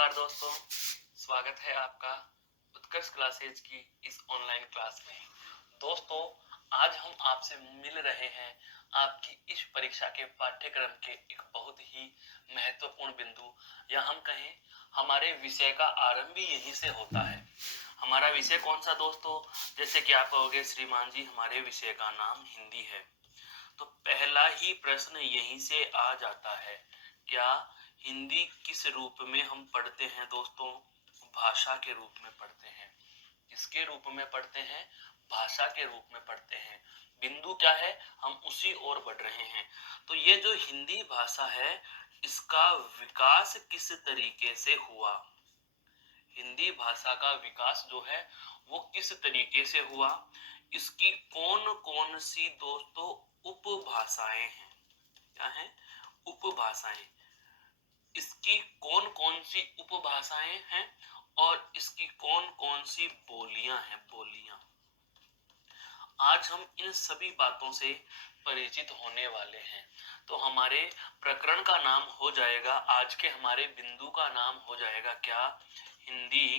नमस्कार दोस्तों, स्वागत है आपका उत्कर्ष क्लासेज की इस ऑनलाइन क्लास में। दोस्तों, आज हम आपसे मिल रहे हैं आपकी इस परीक्षा के पाठ्यक्रम के एक बहुत ही महत्वपूर्ण बिंदु या हम कहें हमारे विषय का आरंभ भी यहीं से होता है। हमारा विषय कौन सा दोस्तों? जैसे कि आप कहोगे श्रीमान जी हमारे विषय का नाम हिंदी है, तो पहला ही प्रश्न यहीं से आ जाता है, क्या हिंदी किस रूप में हम पढ़ते हैं दोस्तों? भाषा के रूप में पढ़ते हैं। किसके रूप में पढ़ते हैं? भाषा के रूप में पढ़ते हैं। बिंदु क्या है? हम उसी ओर बढ़ रहे हैं। तो ये जो हिंदी भाषा है, इसका विकास किस तरीके से हुआ? हिंदी भाषा का विकास जो है वो किस तरीके से हुआ? इसकी कौन कौन सी दोस्तों उपभाषाएं हैं? क्या है? उपभाषाएं। इसकी कौन कौन सी उपभाषाएं हैं और इसकी कौन कौन सी बोलियां हैं? बोलियां। आज हम इन सभी बातों से परिचित होने वाले हैं। तो हमारे प्रकरण का नाम हो जाएगा, आज के हमारे बिंदु का नाम हो जाएगा क्या? हिंदी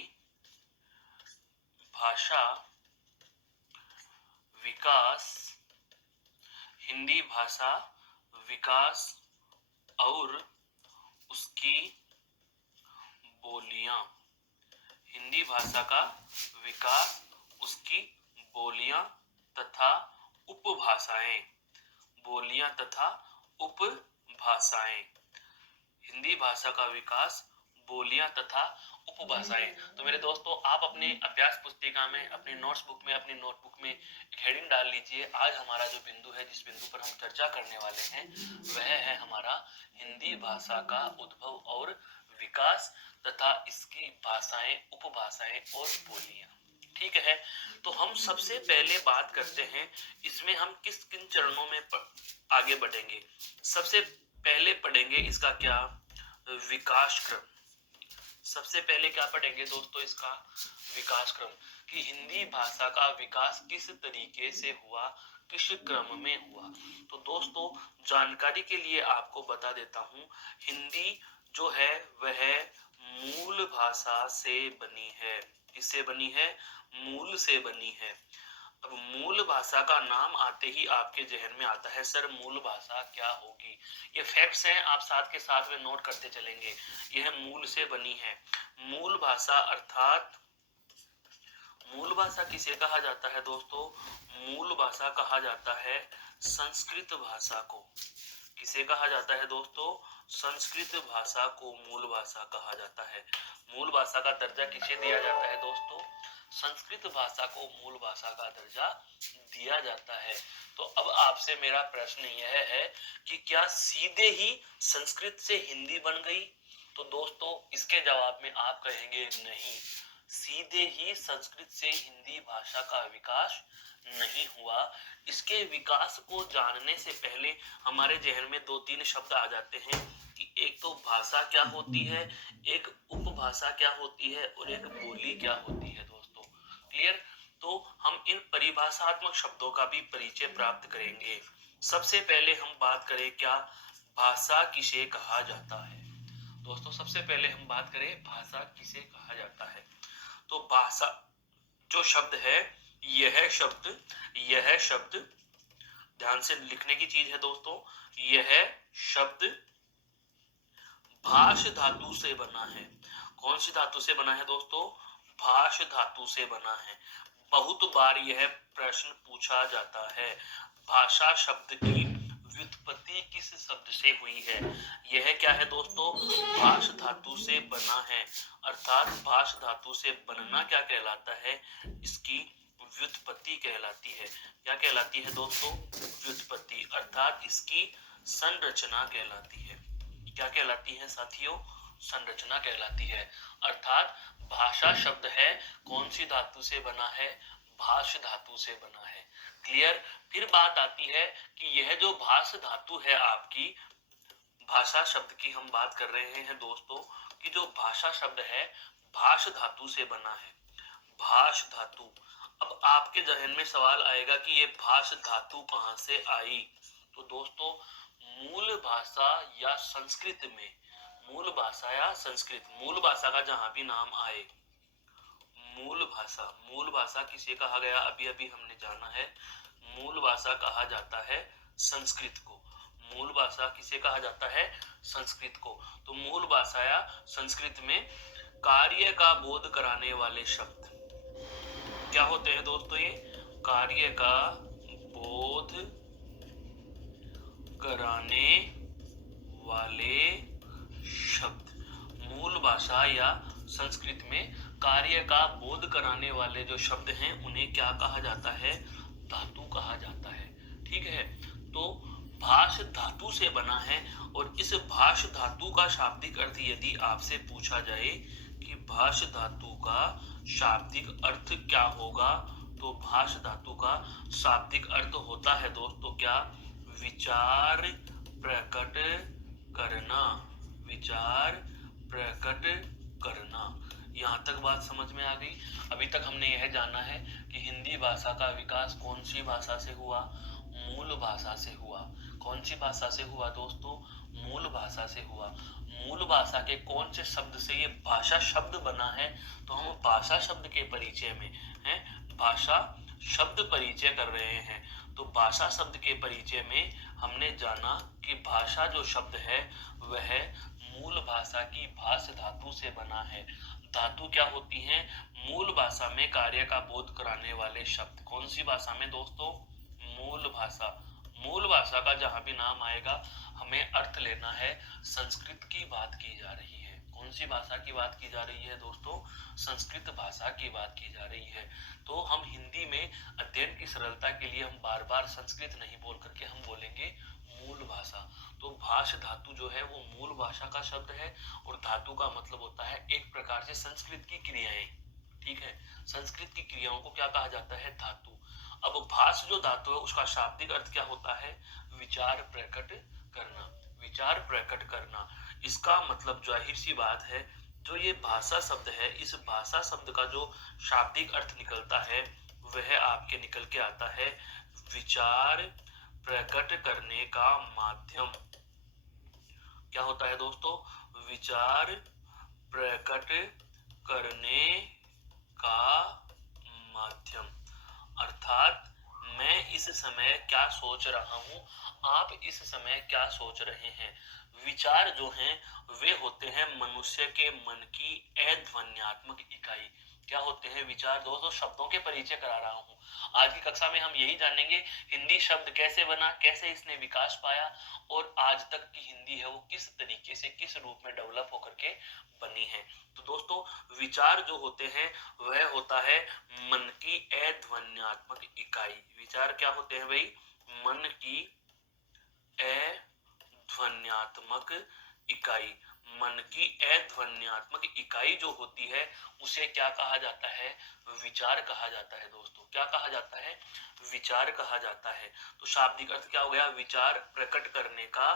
भाषा विकास। हिंदी भाषा विकास और उसकी बोलियां। हिंदी भाषा का विकास, उसकी बोलियां तथा उपभाषाएं। बोलियां तथा उपभाषाएं। हिंदी भाषा का विकास, बोलियां तथा उपभाषाएं। तो मेरे दोस्तों, आप अपने अभ्यास पुस्तिका में, अपनी नोट्स बुक में, अपनी नोटबुक में एक हेडिंग डाल लीजिए। आज हमारा जो बिंदु है, जिस बिंदु पर हम चर्चा करने वाले हैं, वह है हमारा हिंदी भाषा का उद्भव और विकास तथा इसकी भाषाएं, उपभाषाएं और बोलियां। ठीक है, तो हम सबसे पहले बात करते हैं इसमें हम किस किन चरणों में आगे बढ़ेंगे। सबसे पहले पढ़ेंगे इसका क्या? विकास क्रम। सबसे पहले क्या पढ़ेंगे दोस्तों? इसका विकास क्रम, कि हिंदी भाषा का विकास किस तरीके से हुआ, किस क्रम में हुआ। तो दोस्तों, जानकारी के लिए आपको बता देता हूं, हिंदी जो है वह मूल भाषा से बनी है। किससे बनी है? मूल से बनी है। अब मूल भाषा का नाम आते ही आपके जहन में आता है, सर मूल भाषा क्या होगी? ये फैक्ट्स हैं, आप साथ के साथ में नोट करते चलेंगे। यह मूल से बनी है। मूल भाषा अर्थात, मूल भाषा किसे कहा जाता है दोस्तों? मूल भाषा कहा जाता है संस्कृत भाषा को। किसे कहा जाता है दोस्तों? संस्कृत भाषा को मूल भाषा कहा जाता है। मूल भाषा का दर्जा किसे दिया जाता है दोस्तों? संस्कृत भाषा को मूल भाषा का दर्जा दिया जाता है। तो अब आपसे मेरा प्रश्न यह है कि क्या सीधे ही संस्कृत से हिंदी बन गई? तो दोस्तों, इसके जवाब में आप कहेंगे नहीं, सीधे ही संस्कृत से हिंदी भाषा का विकास नहीं हुआ। इसके विकास को जानने से पहले हमारे जहन में दो तीन शब्द आ जाते हैं कि एक तो भाषा क्या होती है, एक उपभाषा क्या होती है और एक बोली क्या होती है दोस्तों। क्लियर? तो हम इन परिभाषात्मक शब्दों का भी परिचय प्राप्त करेंगे। सबसे पहले हम बात करें क्या? भाषा किसे कहा जाता है? दोस्तों, सबसे पहले हम बात करें भाषा किसे कहा जाता है। तो भाषा जो शब्द है, यह शब्द ध्यान से लिखने की चीज है दोस्तों, यह शब्द भाष धातु से बना है। कौन सी धातु से बना है दोस्तों? भाष धातु से बना है। बहुत बार यह प्रश्न पूछा जाता है, भाषा शब्द की व्युत्पत्ति किस शब्द से हुई है? यह क्या है दोस्तों? भाष धातु से बना है। अर्थात भाष धातु से बनना क्या कहलाता है? इसकी व्युत्पत्ति कहलाती है। क्या कहलाती है दोस्तों? व्युत्पत्ति। अर्थात इसकी संरचना कहलाती है। क्या कहलाती है साथियों? संरचना कहलाती है। अर्थात भाषा शब्द है, कौन सी धातु से बना है? भाष धातु से बना है। क्लियर? फिर बात आती है कि यह जो भाष धातु है आपकी, भाषा शब्द की हम बात कर रहे हैं दोस्तों, कि जो भाषा शब्द है भाष धातु से बना है। भाष धातु। अब आपके जहन में सवाल आएगा कि ये भाष धातु कहां से आई? तो दोस्तों, मूल भाषा या संस्कृत में, मूल भाषा या संस्कृत, मूल भाषा का जहां भी नाम आए, मूल भाषा किसे कहा गया, अभी अभी हमने जाना है। मूल भाषा कहा जाता है संस्कृत को। मूल भाषा किसे कहा जाता है, संस्कृत को। तो मूल भाषा या संस्कृत में कार्य का बोध कराने वाले शब्द क्या होते हैं दोस्तों, ये कार्य का बोध कराने वाले शब्द। मूल भाषा या संस्कृत में कार्य का बोध कराने वाले जो शब्द हैं उन्हें क्या कहा जाता है, धातु कहा जाता है। ठीक है, तो भाष धातु से बना है, और इस भाष धातु का शाब्दिक अर्थ यदि आपसे पूछा जाए कि भाष धातु का शाब्दिक अर्थ क्या होगा, तो भाष धातु का शाब्दिक अर्थ होता है दोस्तों क्या, विचार प्रकट करना, विचार प्रकट करना। यहाँ तक बात समझ में आ गई। अभी तक हमने यह जाना है कि हिंदी भाषा का विकास कौन सी भाषा से हुआ, मूल भाषा से हुआ। कौन सी भाषा से हुआ दोस्तों, मूल भाषा से हुआ। मूल भाषा के कौन से शब्द से ये भाषा शब्द बना है, तो हम भाषा शब्द के परिचय में हैं, भाषा शब्द परिचय कर रहे हैं। तो भाषा शब्द के परिचय में हमने जाना कि भाषा जो शब्द है वह मूल भाषा की भाष धातु से बना है। धातु क्या होती हैं, मूल भाषा में कार्य का बोध कराने वाले शब्द। कौन सी भाषा में दोस्तों, मूल भाषा। मूल भाषा का जहां भी नाम आएगा हमें अर्थ लेना है, संस्कृत की बात की जा रही है। कौन सी भाषा की बात की जा रही है दोस्तों, संस्कृत भाषा की बात की जा रही है। तो हम हिंदी में अध्ययन की सरलता के लिए हम बार बार संस्कृत नहीं बोल करके हम बोलेंगे मूल भाषा। तो भाष धातु जो है वो मूल भाषा का शब्द है, और धातु का मतलब होता है एक प्रकार से संस्कृत की क्रियाएं। ठीक है, संस्कृत की क्रियाओं को क्या कहा जाता है, धातु। अब भाष जो धातु है उसका शाब्दिक अर्थ क्या होता है, विचार प्रकट करना, विचार प्रकट करना। इसका मतलब जाहिर सी बात है, जो ये भाषा शब्द है, इस भाषा शब्द का जो शाब्दिक अर्थ निकलता है वह आपके निकल के आता है विचार प्रकट करने का माध्यम। क्या होता है दोस्तों, विचार प्रकट करने का माध्यम। अर्थात मैं इस समय क्या सोच रहा हूं, आप इस समय क्या सोच रहे हैं। विचार जो हैं वे होते हैं मनुष्य के मन की अध्वन्यात्मक इकाई। क्या होते हैं विचार दोस्तों, शब्दों के परिचय करा रहा हूं। आज की कक्षा में हम यही जानेंगे हिंदी शब्द कैसे बना, कैसे इसने विकास पाया, और आज तक की हिंदी है वो किस तरीके से किस रूप में डेवलप होकर के बनी है। तो दोस्तों विचार जो होते हैं वह होता है मन की अध्वन्यात्मक इकाई। विचार क्या होते हैं भाई, मन की अध्वन्यात्मक इकाई। मन की अध्वन्यात्मक इकाई जो होती है उसे क्या कहा जाता है, विचार कहा जाता है दोस्तों। क्या कहा जाता है, विचार कहा जाता है। तो शाब्दिक अर्थ क्या हो गया, विचार प्रकट करने का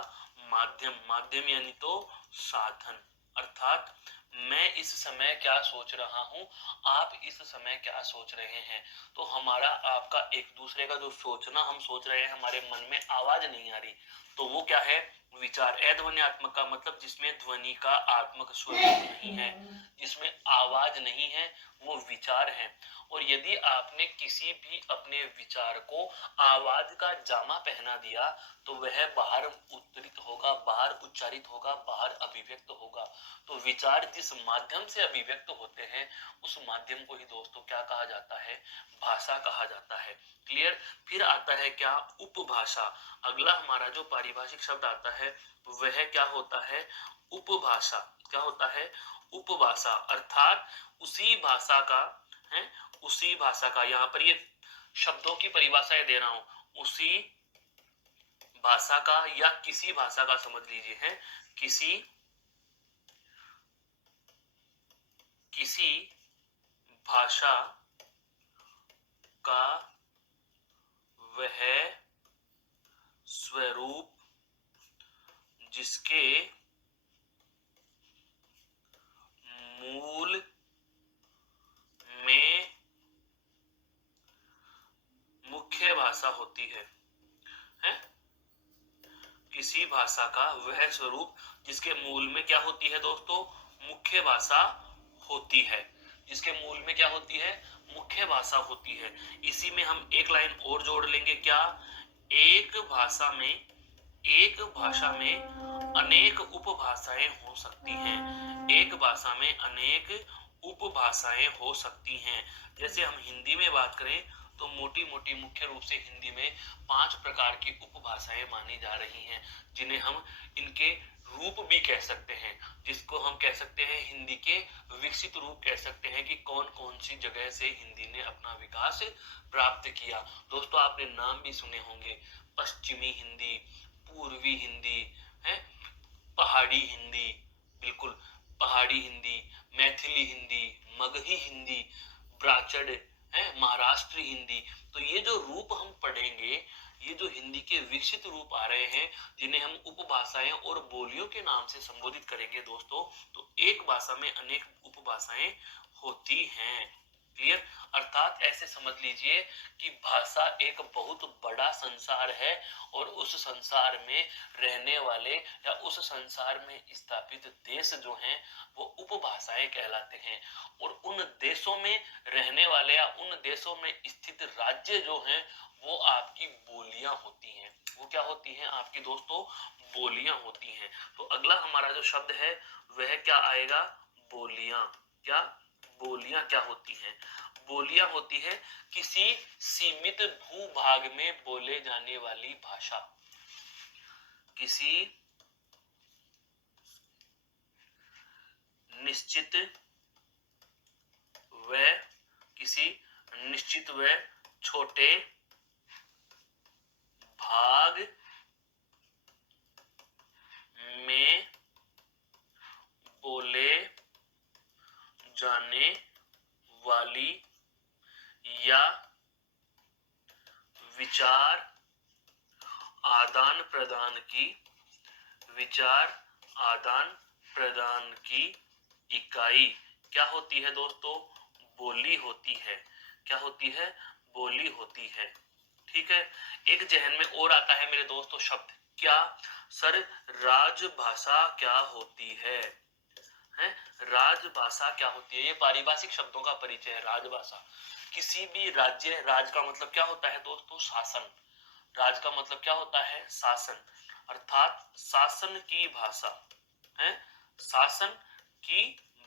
माध्यम। माध्यम यानी तो साधन। अर्थात मैं इस समय क्या सोच रहा हूं, आप इस समय क्या सोच रहे हैं। तो हमारा आपका एक दूसरे का जो सोचना हम सोच रहे हैं, हमारे मन में आवाज नहीं आ रही, तो वो क्या है, विचार। अध्वन्यात्मक का मतलब जिसमें ध्वनि का आत्मक स्वरूप नहीं है, जिसमें आवाज नहीं है, वो विचार है। और यदि आपने किसी भी अपने विचार को आवाज का जामा पहना दिया तो वह बाहर उच्चारित होगा, बाहर उच्चारित होगा, बाहर अभिव्यक्त होगा। तो विचार जिस माध्यम से अभिव्यक्त होते हैं उस माध्यम को ही दोस्तों क्या कहा जाता है, भाषा कहा जाता है। क्लियर। फिर आता है क्या, उपभाषा। अगला हमारा जो पारिभाषिक शब्द आता है वह क्या होता है, उपभाषा। क्या होता है, उपभाषा। अर्थात उसी भाषा का है, उसी भाषा का, यहाँ पर ये शब्दों की परिभाषाएं दे रहा हूं, उसी भाषा का या किसी भाषा का समझ लीजिए, है किसी भाषा का वह स्वरूप जिसके मूल में मुख्य भाषा होती है किसी भाषा का वह स्वरूप जिसके मूल में क्या होती है दोस्तों, मुख्य भाषा होती है, जिसके मूल में क्या होती है, मुख्य भाषा होती है। इसी में हम एक लाइन और जोड़ लेंगे, क्या, एक भाषा में अनेक उपभाषाएं हो सकती हैं, एक भाषा में अनेक उपभाषाएं हो सकती हैं। जैसे हम हिंदी में बात करें तो मोटी मोटी मुख्य रूप से हिंदी में 5 प्रकार की उपभाषाएं मानी जा रही हैं, जिन्हें हम इनके रूप भी कह सकते हैं, जिसको हम कह सकते हैं हिंदी के विकसित रूप कह सकते हैं कि कौन कौन सी जगह से हिंदी ने अपना विकास प्राप्त किया। दोस्तों आपने नाम भी सुने होंगे, पश्चिमी हिंदी, पूर्वी हिंदी है, पहाड़ी हिंदी, बिल्कुल पहाड़ी हिंदी, मैथिली हिंदी, मगही हिंदी, ब्राचड़ है, महाराष्ट्र हिंदी। तो ये जो रूप हम पढ़ेंगे, ये जो हिंदी के विकसित रूप आ रहे हैं, जिन्हें हम उपभाषाएं और बोलियों के नाम से संबोधित करेंगे दोस्तों, तो एक भाषा में अनेक उपभाषाएं होती हैं। क्लियर? अर्थात ऐसे समझ लीजिए कि भाषा एक बहुत बड़ा संसार है और उस संसार में रहने वाले या उस संसार में स्थापित देश जो हैं वो उपभाषाएं कहलाते हैं, और उन देशों में रहने वाले या उन देशों में स्थित राज्य जो हैं वो आपकी बोलियां होती हैं। वो क्या होती हैं आपकी दोस्तों, बोलियां होती हैं। तो अगला हमारा जो शब्द है वह क्या आएगा, बोलियां। क्या, बोलियां क्या होती हैं, बोलियां होती है किसी सीमित भूभाग में बोले जाने वाली भाषा, किसी निश्चित व किसी निश्चित व छोटे भाग में बोले जाने वाली या विचार आदान प्रदान की, विचार आदान प्रदान की इकाई क्या होती है दोस्तों, बोली होती है। क्या होती है, बोली होती है। ठीक है, एक जहन में और आता है मेरे दोस्तों शब्द, क्या सर, राजभाषा क्या होती है? राजभाषा क्या होती है? ये पारिभाषिक शब्दों का परिचय है। राजभाषा किसी भी राज्य, राज का मतलब क्या होता है दोस्तों, शासन। राज का मतलब क्या होता है, शासन, अर्थात शासन की भाषा है, शासन की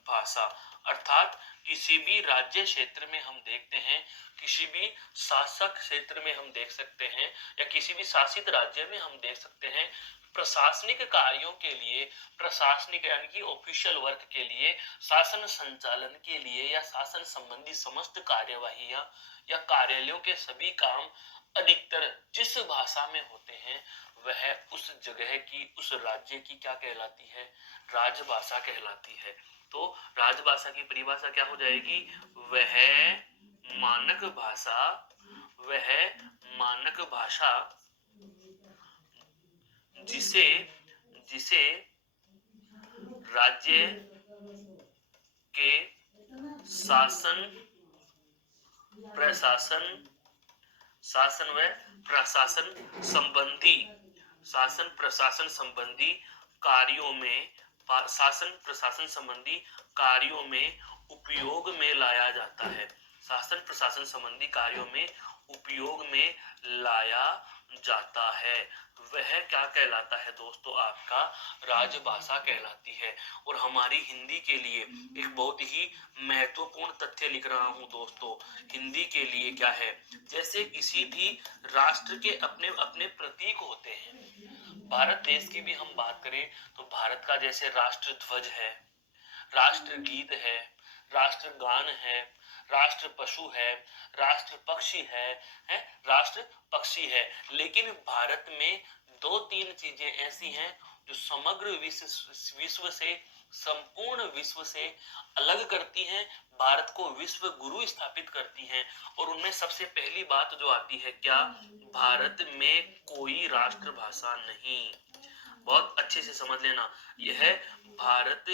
भाषा। अर्थात किसी भी राज्य क्षेत्र में हम देखते हैं, किसी भी शासक क्षेत्र में हम देख सकते हैं, या किसी भी शासित राज्य में हम देख सकते हैं, प्रशासनिक कार्यों के लिए, प्रशासनिक यानी कि ऑफिशियल वर्क के लिए, शासन संचालन के लिए या शासन संबंधी समस्त कार्यवाहियां या कार्यालयों के सभी काम अधिकतर जिस भाषा में होते हैं वह उस जगह की, उस राज्य की क्या कहलाती है, राजभाषा कहलाती है। तो राजभाषा की परिभाषा क्या हो जाएगी, वह मानक भाषा, वह मानक भाषा जिसे जिसे राज्य के शासन प्रशासन शासन व प्रशासन संबंधी, शासन प्रशासन संबंधी कार्यों में, शासन प्रशासन संबंधी कार्यों में उपयोग में लाया जाता है, शासन प्रशासन संबंधी कार्यों में उपयोग में लाया जाता है, वह क्या कहलाता है दोस्तों, आपका राजभाषा कहलाती है। और हमारी हिंदी के लिए एक बहुत ही महत्वपूर्ण तथ्य लिख रहा हूं दोस्तों, हिंदी के लिए क्या है, जैसे किसी भी राष्ट्र के अपने अपने प्रतीक होते हैं। भारत देश की भी हम बात करें तो भारत का जैसे राष्ट्र ध्वज है, राष्ट्र गीत है, राष्ट्र गान है, राष्ट्र पशु है, राष्ट्र पक्षी है, राष्ट्र पक्षी है। लेकिन भारत में दो तीन चीजें ऐसी हैं जो समग्र विश्व से, संपूर्ण विश्व से अलग करती हैं, भारत को विश्व गुरु स्थापित करती हैं। और उनमें सबसे पहली बात जो आती है, क्या, भारत में कोई राष्ट्रभाषा नहीं। बहुत अच्छे से समझ लेना, यह भारत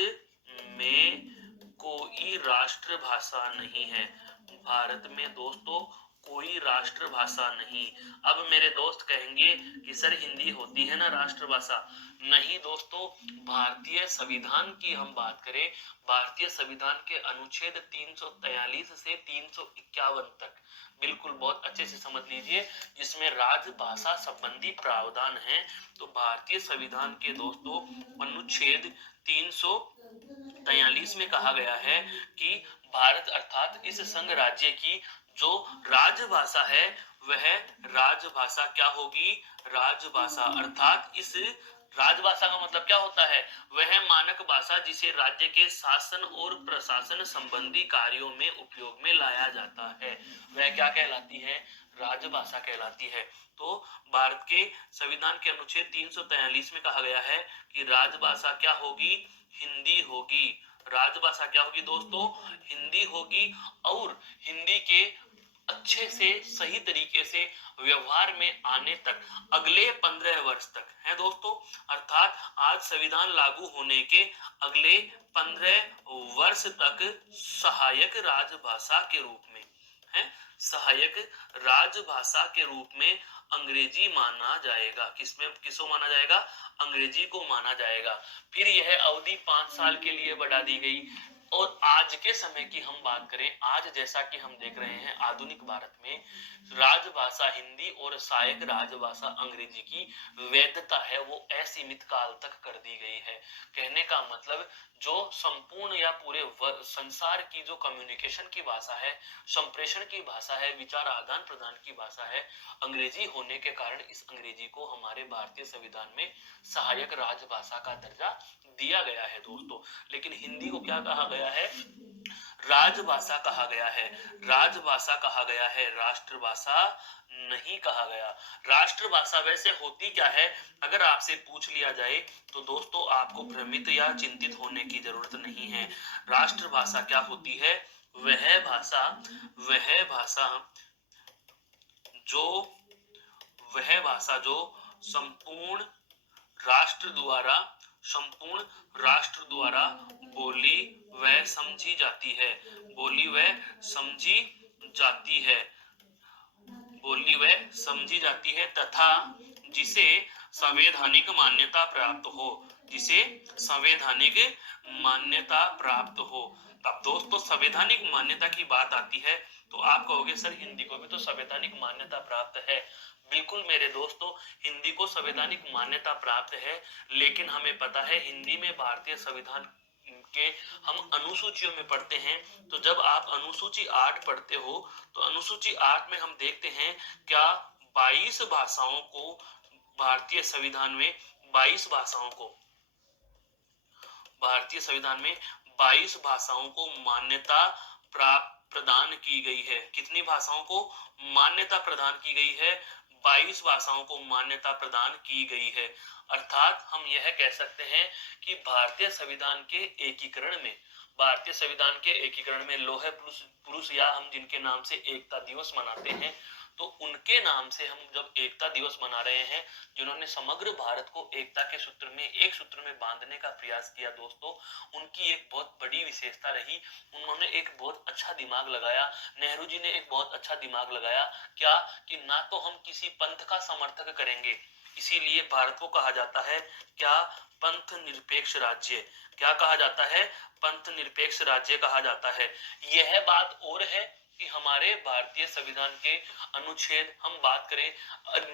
में कोई राष्ट्रभाषा नहीं है। भारत में दोस्तों कोई राष्ट्रभाषा नहीं। अब मेरे दोस्त कहेंगे कि सर हिंदी होती है ना राष्ट्रभाषा। नहीं दोस्तों, भारतीय संविधान की हम बात करें, भारतीय संविधान के अनुच्छेद 343 से 351 तक, बिल्कुल बहुत अच्छे से समझ लीजिए, जिसमें राजभाषा संबंधी प्रावधान है। तो भारतीय संविधान के दोस्तों अनुच्छेद 343 में कहा गया है कि भारत अर्थात इस संघ राज्य की जो राजभाषा है वह राजभाषा क्या होगी, राजभाषा अर्थात इस राजभाषा का मतलब क्या होता है, वह मानक भाषा जिसे राज्य के शासन और प्रशासन संबंधी कार्यों में उपयोग में लाया जाता है, वह क्या कहलाती है, राजभाषा कहलाती है। तो भारत के संविधान के अनुच्छेद 343 में कहा गया है कि राजभाषा क्या होगी, हिंदी होगी। राजभाषा क्या होगी दोस्तों, हिंदी होगी। और हिंदी के अच्छे से सही तरीके से व्यवहार में आने तक अगले 15 वर्ष तक है दोस्तों, अर्थात आज संविधान लागू होने के अगले 15 वर्ष तक सहायक राजभाषा के रूप में है, सहायक राजभाषा के रूप में अंग्रेजी माना जाएगा। किसको माना जाएगा, अंग्रेजी को माना जाएगा। फिर यह अवधि 5 साल के लिए बढ़ा दी गई। और आज के समय की हम बात करें, आज जैसा कि हम देख रहे हैं आधुनिक भारत में राजभाषा हिंदी और सहायक राजभाषा अंग्रेजी की वैधता है वो असीमित काल तक कर दी गई है। कहने का मतलब जो संपूर्ण या पूरे संसार की जो कम्युनिकेशन की भाषा है, संप्रेषण की भाषा है, विचार आदान प्रदान की भाषा है, अंग्रेजी होने के कारण इस अंग्रेजी को हमारे भारतीय संविधान में सहायक राजभाषा का दर्जा दिया गया है दोस्तों। लेकिन हिंदी को क्या कहा गया है, राजभाषा कहा गया है। राजभाषा कहा गया है, राष्ट्रभाषा नहीं कहा गया। राष्ट्रभाषा वैसे होती क्या है, अगर आपसे पूछ लिया जाए तो दोस्तों आपको भ्रमित या चिंतित होने की जरूरत नहीं है। राष्ट्रभाषा क्या होती है, वह भाषा जो वह भाषा जो संपूर्ण राष्ट्र द्वारा बोली व समझी जाती है, बोली व समझी जाती है, बोली व समझी जाती है तथा जिसे संवैधानिक मान्यता प्राप्त हो, जिसे संवैधानिक मान्यता प्राप्त हो। अब दोस्तों संवैधानिक मान्यता की बात आती है तो आप कहोगे सर हिंदी को भी तो संवैधानिक मान्यता प्राप्त है। बिल्कुल मेरे दोस्तों, हिंदी को संवैधानिक मान्यता प्राप्त है, लेकिन हमें पता है हिंदी में भारतीय संविधान के हम अनुसूचियों में पढ़ते हैं। तो जब आप अनुसूची 8 पढ़ते हो तो अनुसूची 8 में हम देखते हैं क्या 22 भाषाओं को भारतीय संविधान में 22 भाषाओं को भारतीय संविधान में 22 भाषाओं को मान्यता प्राप्त प्रदान की गई है। कितनी भाषाओं को मान्यता प्रदान की गई है, 22 भाषाओं को मान्यता प्रदान की गई है। अर्थात हम यह कह सकते हैं कि भारतीय संविधान के एकीकरण में लौह पुरुष या हम जिनके नाम से एकता दिवस मनाते हैं, तो उनके नाम से हम जब एकता दिवस मना रहे हैं, जिन्होंने समग्र भारत को एकता के सूत्र में एक सूत्र में बांधने का प्रयास किया दोस्तों, उनकी एक बहुत बड़ी विशेषता रही, उन्होंने एक बहुत अच्छा दिमाग लगाया। नेहरू जी ने एक बहुत अच्छा दिमाग लगाया, क्या कि ना तो हम किसी पंथ का समर्थक करेंगे, इसीलिए भारत को कहा जाता है क्या, पंथ निरपेक्ष राज्य। क्या कहा जाता है, पंथ निरपेक्ष राज्य कहा जाता है। यह बात और है कि हमारे भारतीय संविधान के अनुच्छेद हम बात करें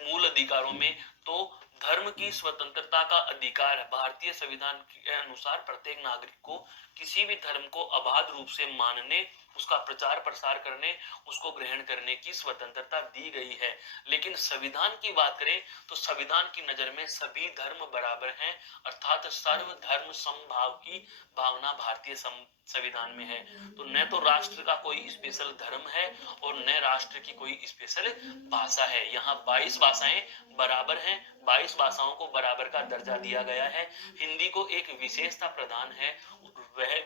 मूल अधिकारों में, तो धर्म की स्वतंत्रता का अधिकार भारतीय संविधान के अनुसार प्रत्येक नागरिक को किसी भी धर्म को अबाध रूप से मानने, उसका प्रचार प्रसार करने, उसको ग्रहण करने की स्वतंत्रता दी गई है। लेकिन संविधान की बात करें तो संविधान की नजर में सभी धर्म बराबर हैं, अर्थात सर्वधर्म समभाव की भावना भारतीय संविधान में है। तो न तो राष्ट्र का कोई स्पेशल धर्म है और न राष्ट्र की कोई स्पेशल भाषा है। यहाँ 22 भाषाएं बराबर हैं, 22 भाषाओं को बराबर का दर्जा दिया गया है। हिंदी को एक विशेषता प्रदान है, वह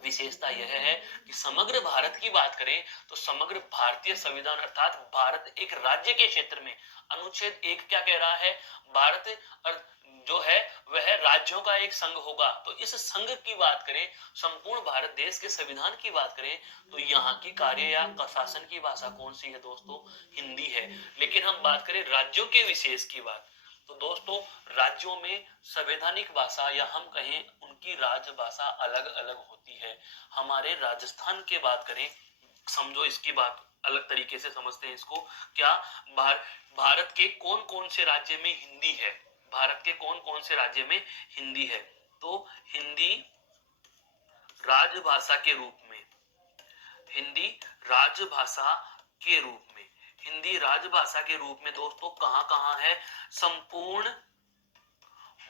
विशेषता यह है कि समग्र भारत की बात करें तो समग्र भारतीय संविधान अर्थात भारत एक राज्य के क्षेत्र में अनुच्छेद 1 क्या कह रहा है, भारत जो है वह राज्यों का एक संघ होगा। तो इस संघ की बात करें, संपूर्ण भारत देश के संविधान की बात करें, तो यहाँ की कार्य या शासन की भाषा कौन सी है दोस्तों? हिंदी है। लेकिन हम बात करें राज्यों के विशेष की बात, तो दोस्तों राज्यों में संवैधानिक भाषा या हम कहें उनकी राजभाषा अलग अलग होती है। हमारे राजस्थान के बात करें, समझो इसकी बात अलग तरीके से समझते हैं इसको। क्या भारत के कौन कौन से राज्य में हिंदी है? भारत के कौन कौन से राज्य में हिंदी है? तो हिंदी राजभाषा के रूप में, हिंदी राजभाषा के रूप में, हिंदी राजभाषा के रूप में दोस्तों कहां कहां है? संपूर्ण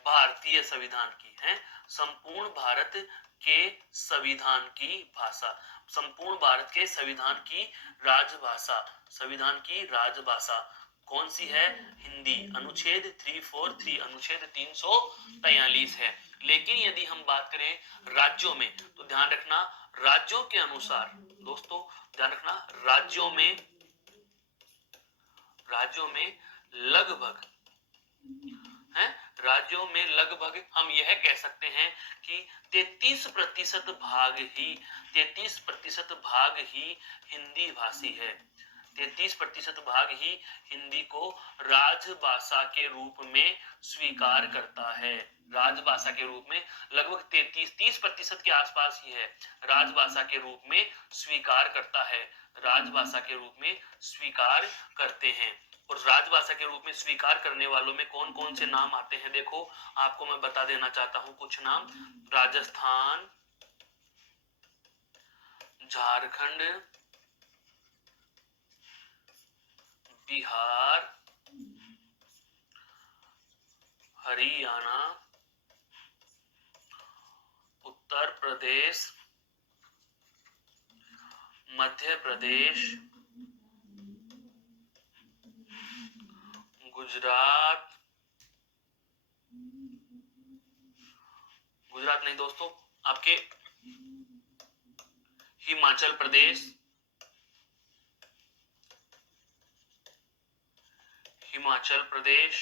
भारतीय संविधान की है, संपूर्ण भारत के संविधान की भाषा, संपूर्ण भारत के संविधान की राजभाषा, संविधान की राजभाषा कौन सी है? हिंदी। अनुच्छेद 343, अनुच्छेद 343 है। लेकिन यदि हम बात करें राज्यों में, तो ध्यान रखना राज्यों के अनुसार दोस्तों, ध्यान रखना राज्यों में लगभग है, राज्यों में लगभग हम यह कह सकते हैं कि 33% भाग ही, 33% भाग ही हिंदी भाषी है। 33% भाग ही हिंदी को राजभाषा के रूप में स्वीकार करता है। राजभाषा के रूप में लगभग 30% के आसपास ही है, राजभाषा के रूप में स्वीकार करता है, राजभाषा के रूप में स्वीकार करते हैं। और राजभाषा के रूप में स्वीकार करने वालों में कौन कौन से नाम आते हैं? देखो आपको मैं बता देना चाहता हूं कुछ नाम। राजस्थान, झारखंड, बिहार, हरियाणा, उत्तर प्रदेश, मध्य प्रदेश, गुजरात, गुजरात नहीं दोस्तों, आपके हिमाचल प्रदेश, हिमाचल प्रदेश,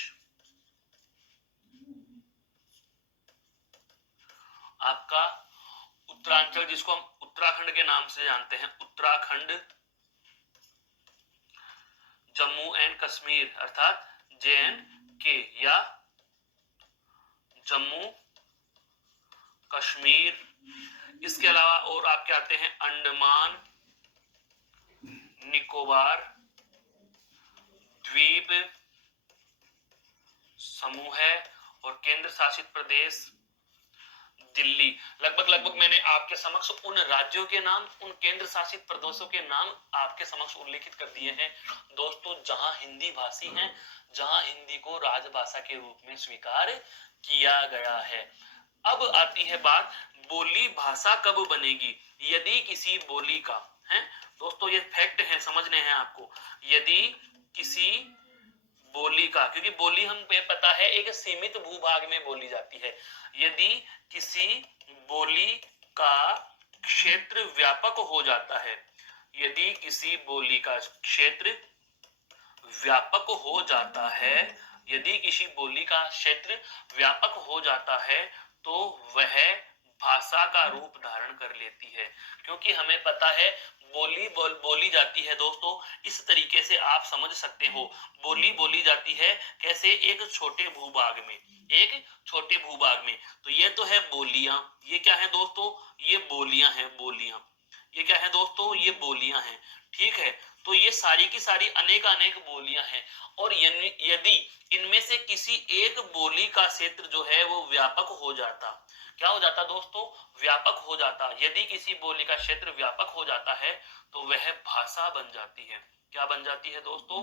आपका उत्तरांचल जिसको हम उत्तराखंड के नाम से जानते हैं, उत्तराखंड, जम्मू एंड कश्मीर अर्थात JNK या जम्मू कश्मीर, इसके अलावा और आपके आते हैं अंडमान निकोबार द्वीप समूह और केंद्र शासित प्रदेश दिल्ली। लगभग मैंने आपके समक्ष उन राज्यों के नाम, उन केंद्र शासित प्रदेशों के नाम आपके समक्ष उल्लेखित कर दिए हैं दोस्तों, जहां हिंदी भाषी हैं, जहां हिंदी को राजभाषा के रूप में स्वीकार किया गया है। अब आती है बात, बोली भाषा कब बनेगी? यदि किसी बोली का है दोस्तों, ये फैक्ट है, समझने हैं आपको, यदि किसी बोली का, क्योंकि बोली हमें पता है एक सीमित भूभाग में बोली जाती है, यदि किसी बोली का क्षेत्र व्यापक हो जाता है, यदि किसी बोली का क्षेत्र व्यापक हो जाता है, यदि किसी बोली का क्षेत्र व्यापक हो जाता है, तो वह भाषा का रूप धारण कर लेती है। क्योंकि हमें पता है बोली जाती है दोस्तों, इस तरीके से आप समझ सकते हो, बोली जाती है कैसे? एक छोटे भूभाग में, एक छोटे भूभाग में। तो ये तो है बोलियां, ये क्या है दोस्तों? ये बोलियां हैं, बोलियां, ये क्या है दोस्तों? ये बोलियां हैं, ठीक है। तो ये सारी की सारी अनेक बोलियां हैं, और यदि इनमें से किसी एक बोली का क्षेत्र जो है वो व्यापक हो जाता, क्या हो जाता दोस्तों? व्यापक हो जाता। यदि किसी बोली का क्षेत्र व्यापक हो जाता है तो वह भाषा बन जाती है। क्या बन जाती है दोस्तों?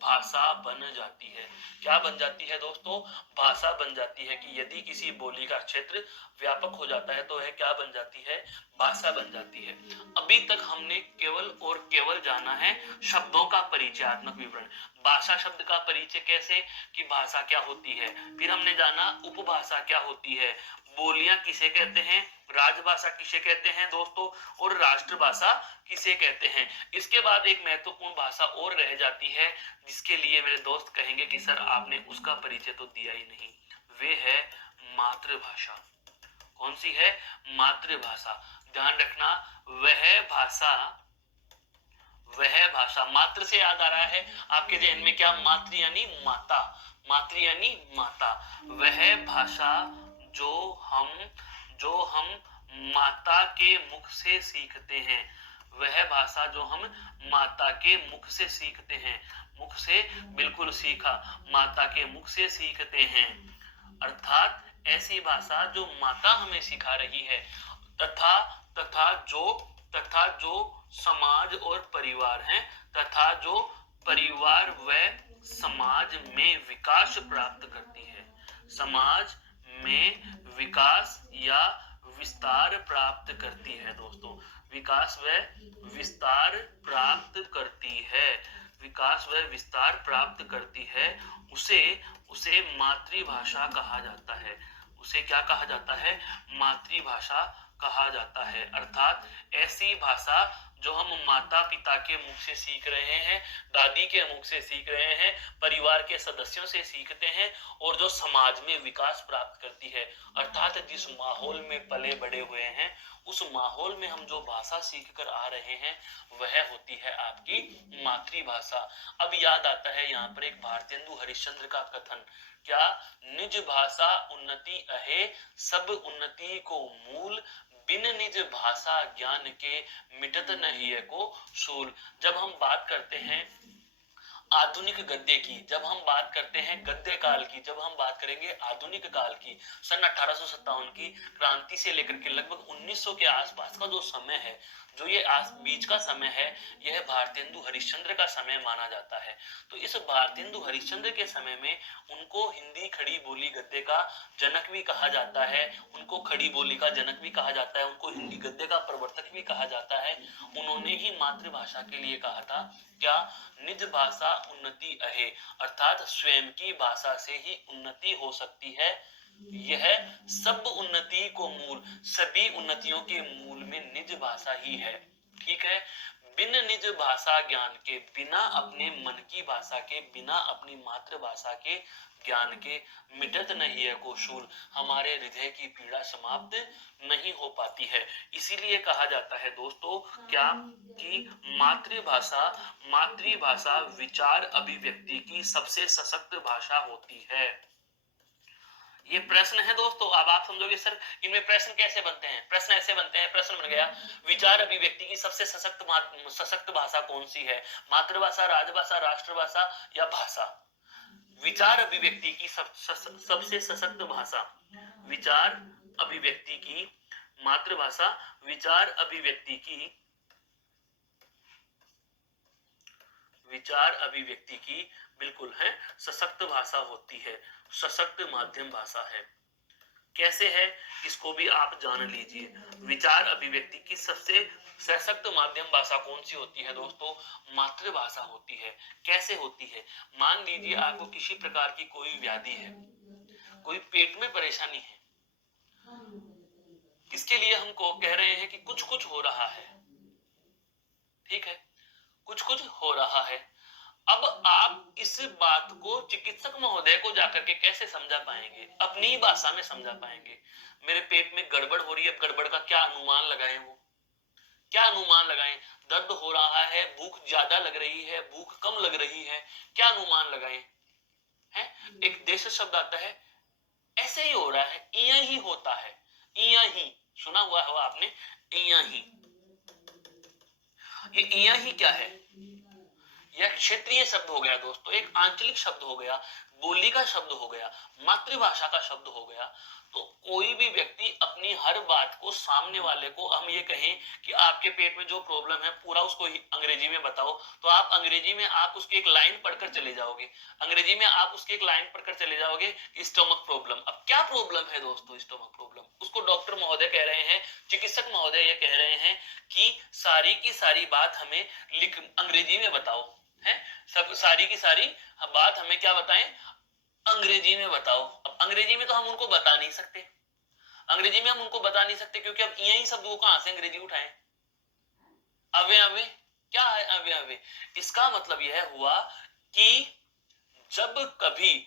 भाषा बन जाती है। क्या बन जाती है दोस्तों? भाषा बन जाती है। कि यदि किसी बोली का क्षेत्र व्यापक हो जाता है तो वह क्या बन जाती है? भाषा बन जाती है। अभी तक हमने केवल और केवल जाना है शब्दों का परिचयात्मक विवरण, भाषा शब्द का परिचय कैसे, कि भाषा क्या होती है। फिर हमने जाना उपभाषा क्या होती है, बोलियां किसे कहते हैं, राजभाषा किसे कहते हैं दोस्तों, और राष्ट्रभाषा किसे कहते हैं। इसके बाद एक महत्वपूर्ण भाषा और रह जाती है, जिसके लिए मेरे दोस्त कहेंगे कि सर आपने उसका परिचय तो दिया ही नहीं, वे है मातृभाषा। कौन सी है? मातृभाषा। ध्यान रखना, वह भाषा मातृ से याद आ रहा है आपके जहन में क्या? मातृ यानी माता, मातृ यानी माता। वह भाषा जो हम माता के मुख से सीखते हैं, वह भाषा जो हम माता के मुख से सीखते हैं, मुख से बिल्कुल सीखा, माता के मुख से सीखते हैं, अर्थात ऐसी भाषा जो माता हमें सिखा रही है, तथा तथा जो समाज और परिवार है, तथा जो परिवार व समाज में विकास प्राप्त करती है, समाज में विकास या विस्तार प्राप्त करती है। दोस्तों, विकास व विस्तार प्राप्त करती है, विकास व विस्तार प्राप्त करती है, उसे मातृभाषा कहा जाता है। उसे क्या कहा जाता है? मातृभाषा कहा जाता है। अर्थात ऐसी भाषा जो हम माता पिता के मुख से सीख रहे हैं, दादी के मुख से सीख रहे हैं, परिवार के सदस्यों से सीखते हैं, और जो समाज में विकास प्राप्त करती है, अर्थात जिस माहौल में पले बड़े हुए हैं, उस माहौल में हम जो भाषा सीख कर आ रहे हैं, वह होती है आपकी मातृभाषा। अब याद आता है यहाँ पर एक भारतेंदु हरिश्चंद्र का कथन, क्या? निज भाषा उन्नति अहे, सब उन्नति को मूल, बिन निज भाषा ज्ञान के मिटत नहीं है को सूल। जब हम बात करते हैं आधुनिक गद्य की, जब हम बात करते हैं गद्य काल की, जब हम बात करेंगे आधुनिक काल की, सन 1857 की क्रांति से लेकर के लगभग 1900 के आसपास का जो समय है, जो ये बीच का समय है, यह भारतेंदु हरिश्चंद्र का समय माना जाता है। तो इस भारतेंदु हरिश्चंद्र के समय में उनको हिंदी खड़ी बोली गद्य का जनक भी कहा जाता है, उनको खड़ी बोली का जनक भी कहा जाता है, उनको हिंदी गद्य का प्रवर्तक भी कहा जाता है। उन्होंने ही मातृभाषा के लिए कहा था, क्या? निज भाषा उन्नति अहे, अर्थात स्वयं की भाषा से ही उन्नति हो सकती है। यह सब उन्नति को मूल, सभी उन्नतियों के मूल में निज भाषा ही है। ठीक है। बिन निज भाषा ज्ञान के, बिना अपने मन की भाषा के, बिना अपनी मातृभाषा के ज्ञान के मिटत नहीं है को शूल, हमारे हृदय की पीड़ा समाप्त नहीं हो पाती है। इसीलिए कहा जाता है दोस्तों, क्या? कि मातृभाषा विचार अभिव्यक्ति की सबसे सशक्त भाषा होती है। ये प्रश्न है दोस्तों। अब आप समझोगे सर इनमें प्रश्न कैसे बनते हैं? प्रश्न ऐसे बनते हैं, प्रश्न बन गया, विचार अभिव्यक्ति की सबसे सशक्त भाषा कौन सी है? मातृभाषा, राजभाषा, राष्ट्रभाषा या भाषा? विचार अभिव्यक्ति की सबसे सशक्त भाषा, विचार अभिव्यक्ति की मातृभाषा, विचार अभिव्यक्ति की बिल्कुल है सशक्त भाषा होती है, सशक्त माध्यम भाषा है। कैसे है, इसको भी आप जान लीजिए। विचार अभिव्यक्ति की सबसे सशक्त माध्यम भाषा कौन सी होती है दोस्तों? मातृभाषा होती है। कैसे होती है? मान लीजिए आपको किसी प्रकार की कोई व्याधि है, कोई पेट में परेशानी है, इसके लिए हमको कह रहे हैं कि कुछ कुछ हो रहा है, ठीक है, कुछ कुछ हो रहा है। अब आप इस बात को चिकित्सक महोदय को जाकर के कैसे समझा पाएंगे? अपनी ही भाषा में समझा पाएंगे। मेरे पेट में गड़बड़ हो रही है, गड़बड़ का क्या अनुमान लगाएं? वो क्या अनुमान लगाएं? दर्द हो रहा है, भूख ज्यादा लग रही है, भूख कम लग रही है, क्या अनुमान लगाएं? है एक देश शब्द आता है, ऐसे ही हो रहा है, इया ही होता है, इया ही, सुना हुआ है आपने, इया ही। ये इया ही क्या है? यह क्षेत्रीय शब्द हो गया दोस्तों, एक आंचलिक शब्द हो गया, बोली का शब्द हो गया, मातृभाषा का शब्द हो गया। तो कोई भी व्यक्ति अपनी हर बात को सामने वाले को, हम ये कहें कि आपके पेट में जो प्रॉब्लम है पूरा उसको अंग्रेजी में बताओ, तो आप अंग्रेजी में आप उसकी एक लाइन पढ़कर चले जाओगे, अंग्रेजी में आप उसकी एक लाइन पढ़कर चले जाओगे, स्टमक प्रॉब्लम। अब क्या प्रॉब्लम है दोस्तों? Stomach problem. उसको डॉक्टर महोदय कह रहे हैं, चिकित्सक महोदय ये कह रहे हैं कि सारी की सारी बात हमें लिख अंग्रेजी में बताओ, है सब सारी की सारी बात हमें क्या बताएं? अंग्रेजी में बताओ। अब अंग्रेजी में तो हम उनको बता नहीं सकते, अंग्रेजी में हम उनको बता नहीं सकते, क्योंकि अब यही शब्द को कहां से अंग्रेजी उठाएं? अवे अवे क्या है? अवे अवे, इसका मतलब यह हुआ कि जब कभी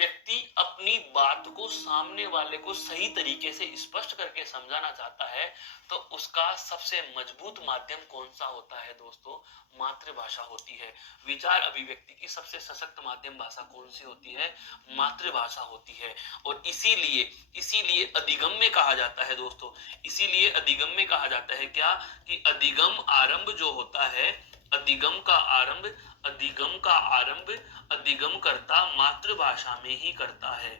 व्यक्ति अपनी बात को सामने वाले को सही तरीके से स्पष्ट करके समझाना चाहता है तो उसका सबसे मजबूत माध्यम कौन सा होता है दोस्तों? मातृभाषा होती है। विचार अभिव्यक्ति की सबसे सशक्त माध्यम भाषा कौन सी होती है? मातृभाषा होती है। और इसीलिए इसीलिए अधिगम्य कहा जाता है दोस्तों, इसीलिए अधिगम्य कहा जाता है क्या? कि अधिगम आरंभ जो होता है, अधिगम का आरंभ अधिगम का आरंभ अधिगम करता मातृभाषा में ही करता है।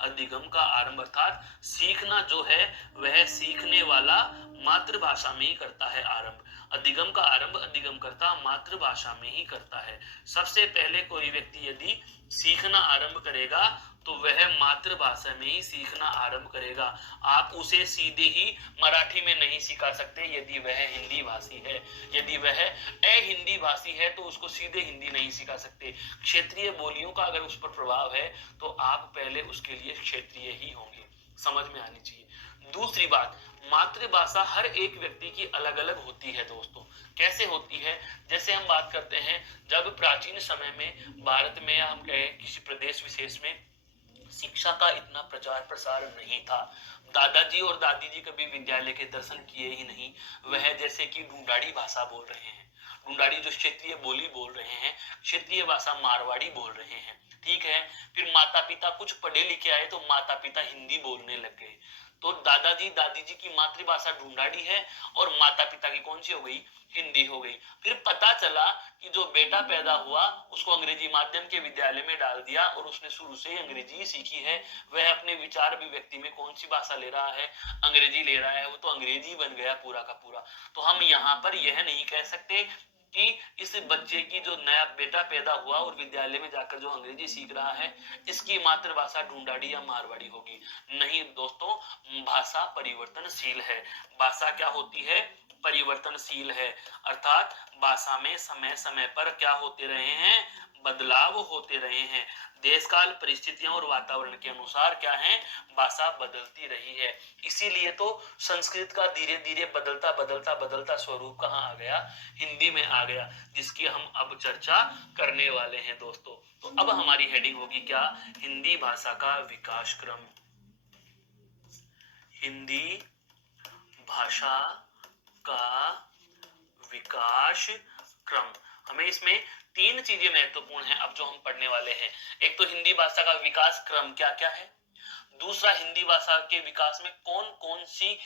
अधिगम का आरंभ अर्थात सीखना जो है वह सीखने वाला मातृभाषा में ही करता है आरंभ। अधिगम का आरंभ अधिगम करता मातृभाषा में ही करता है। सबसे पहले कोई व्यक्ति यदि सीखना आरंभ करेगा तो वह मातृभाषा में ही सीखना आरंभ करेगा। आप उसे सीधे ही मराठी में नहीं सिखा सकते यदि वह हिंदी भाषी है। यदि वह हिंदी भाषी है तो उसको सीधे हिंदी नहीं सिखा सकते। क्षेत्रीय बोलियों का अगर उस पर प्रभाव है तो आप पहले उसके लिए क्षेत्रीय ही होंगे, समझ में आनी चाहिए। दूसरी बात, मातृभाषा हर एक व्यक्ति की अलग अलग होती है दोस्तों। कैसे होती है? जैसे हम बात करते हैं, जब प्राचीन समय में भारत में या हम कहें किसी प्रदेश विशेष में शिक्षा का इतना प्रचार प्रसार नहीं था। दादाजी और दादी जी कभी विद्यालय के दर्शन किए ही नहीं। वह जैसे कि ढूंढाड़ी भाषा बोल रहे हैं, ढूंढाड़ी जो क्षेत्रीय बोली बोल रहे हैं, क्षेत्रीय भाषा मारवाड़ी बोल रहे हैं, ठीक है। फिर माता पिता कुछ पढ़े लिखे आए तो माता पिता हिंदी बोलने लग गए। तो दादाजी दादी जी की मातृभाषा ढूंढाड़ी है और माता पिता की कौन सी हो गई? हिंदी हो गई। फिर पता चला कि जो बेटा पैदा हुआ उसको अंग्रेजी माध्यम के विद्यालय में डाल दिया और उसने शुरू से ही अंग्रेजी ही सीखी है। वह अपने विचार अभिव्यक्ति में कौन सी भाषा ले रहा है? अंग्रेजी ले रहा है। वो तो अंग्रेजी बन गया पूरा का पूरा। तो हम यहाँ पर यह नहीं कह सकते कि इस बच्चे की जो नया बेटा पैदा हुआ और विद्यालय में जाकर जो अंग्रेजी सीख रहा है इसकी मातृभाषा ढूंढाड़ी या मारवाड़ी होगी। नहीं दोस्तों, भाषा परिवर्तनशील है। भाषा क्या होती है? परिवर्तनशील है। अर्थात भाषा में समय समय पर क्या होते रहे हैं? बदलाव होते रहे हैं। देश काल परिस्थितियों और वातावरण के अनुसार क्या है? भाषा बदलती रही है। इसीलिए तो संस्कृत का धीरे धीरे बदलता बदलता बदलता स्वरूप कहाँ आ गया? हिंदी में आ गया, जिसकी हम अब चर्चा करने वाले हैं दोस्तों। तो अब हमारी हेडिंग होगी क्या? हिंदी भाषा का विकास क्रम। हिंदी भाषा का विकास क्रम। हमें इसमें तीन चीजें महत्वपूर्ण हैं अब जो हम पढ़ने वाले हैं। एक तो हिंदी भाषा का विकास क्रम क्या क्या है, दूसरा हिंदी भाषा के विकास में कौन कौन सी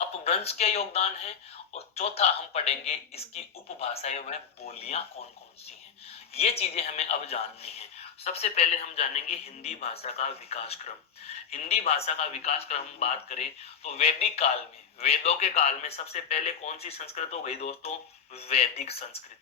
अपभ्रंश के योगदान है, और चौथा हम पढ़ेंगे इसकी उपभाषाएं व बोलियां कौन कौन सी हैं। ये चीजें हमें अब जाननी है। सबसे पहले हम जानेंगे हिंदी भाषा का विकास क्रम। हिंदी भाषा का विकास क्रम बात करें तो वैदिक काल में, वेदों के काल में सबसे पहले कौन सी संस्कृत हो गई दोस्तों? वैदिक संस्कृत।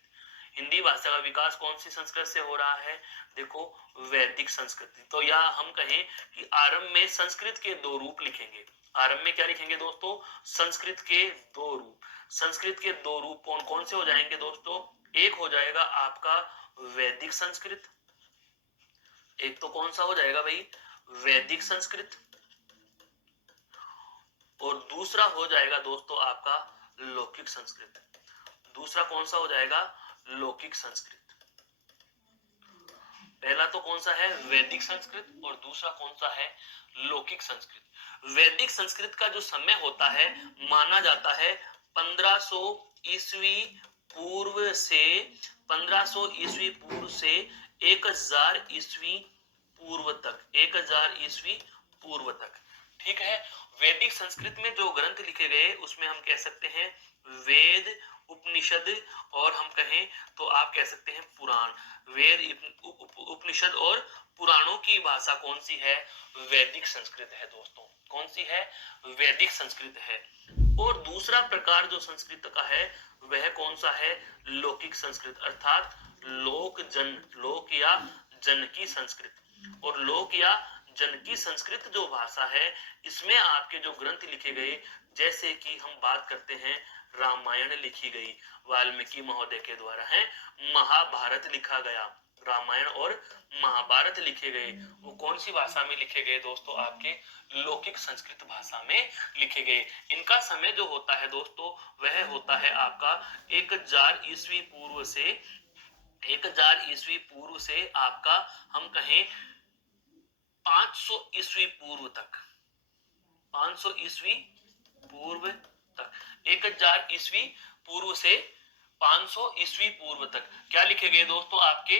हिंदी भाषा का विकास कौन सी संस्कृत से हो रहा है? देखो, वैदिक संस्कृति। तो या हम कहें कि आरंभ में संस्कृत के दो रूप लिखेंगे। आरंभ में क्या लिखेंगे दोस्तों? संस्कृत के दो रूप। संस्कृत के दो रूप कौन कौन से हो जाएंगे दोस्तों? एक हो जाएगा आपका वैदिक संस्कृत, एक तो कौन सा हो जाएगा भाई? वैदिक संस्कृत, और दूसरा हो जाएगा दोस्तों आपका लौकिक संस्कृत। दूसरा कौन सा हो जाएगा? लौकिक संस्कृत। पहला तो कौन सा है? वैदिक संस्कृत, और दूसरा कौन सा है? लौकिक संस्कृत। वैदिक संस्कृत का जो समय होता है माना जाता है 1500 ईस्वी पूर्व से 1500 ईस्वी पूर्व से 1000 ईस्वी पूर्व तक, 1000 ईस्वी पूर्व तक, ठीक है। वैदिक संस्कृत में जो ग्रंथ लिखे गए उसमें हम कह सकते हैं वेद, उपनिषद, और हम कहें तो आप कह सकते हैं पुराण। वेद, उपनिषद और पुराणों की भाषा कौन सी है? वैदिक संस्कृत है दोस्तों। कौन सी है? वैदिक संस्कृत है। और दूसरा प्रकार जो संस्कृत का है वह कौन सा है? लौकिक संस्कृत, अर्थात लोक जन, लोक या जन की संस्कृत। और लोक या जन की संस्कृत जो भाषा है इसमें आपके जो ग्रंथ लिखे गए, जैसे कि हम बात करते हैं रामायण लिखी गई वाल्मीकि महोदय के द्वारा है, महाभारत लिखा गया, रामायण और महाभारत लिखे गए, वो कौन सी भाषा में लिखे गए दोस्तों? आपके लौकिक संस्कृत भाषा में लिखे गए। इनका समय जो होता है दोस्तों वह होता है आपका 1000 ईस्वी पूर्व से 1000 ईस्वी पूर्व से आपका हम कहें 500 ईस्वी पूर्व तक, 500 ईस्वी पूर्व तक, 1000 ईस्वी पूर्व से 500 ईस्वी पूर्व तक क्या लिखे गए दोस्तों? आपके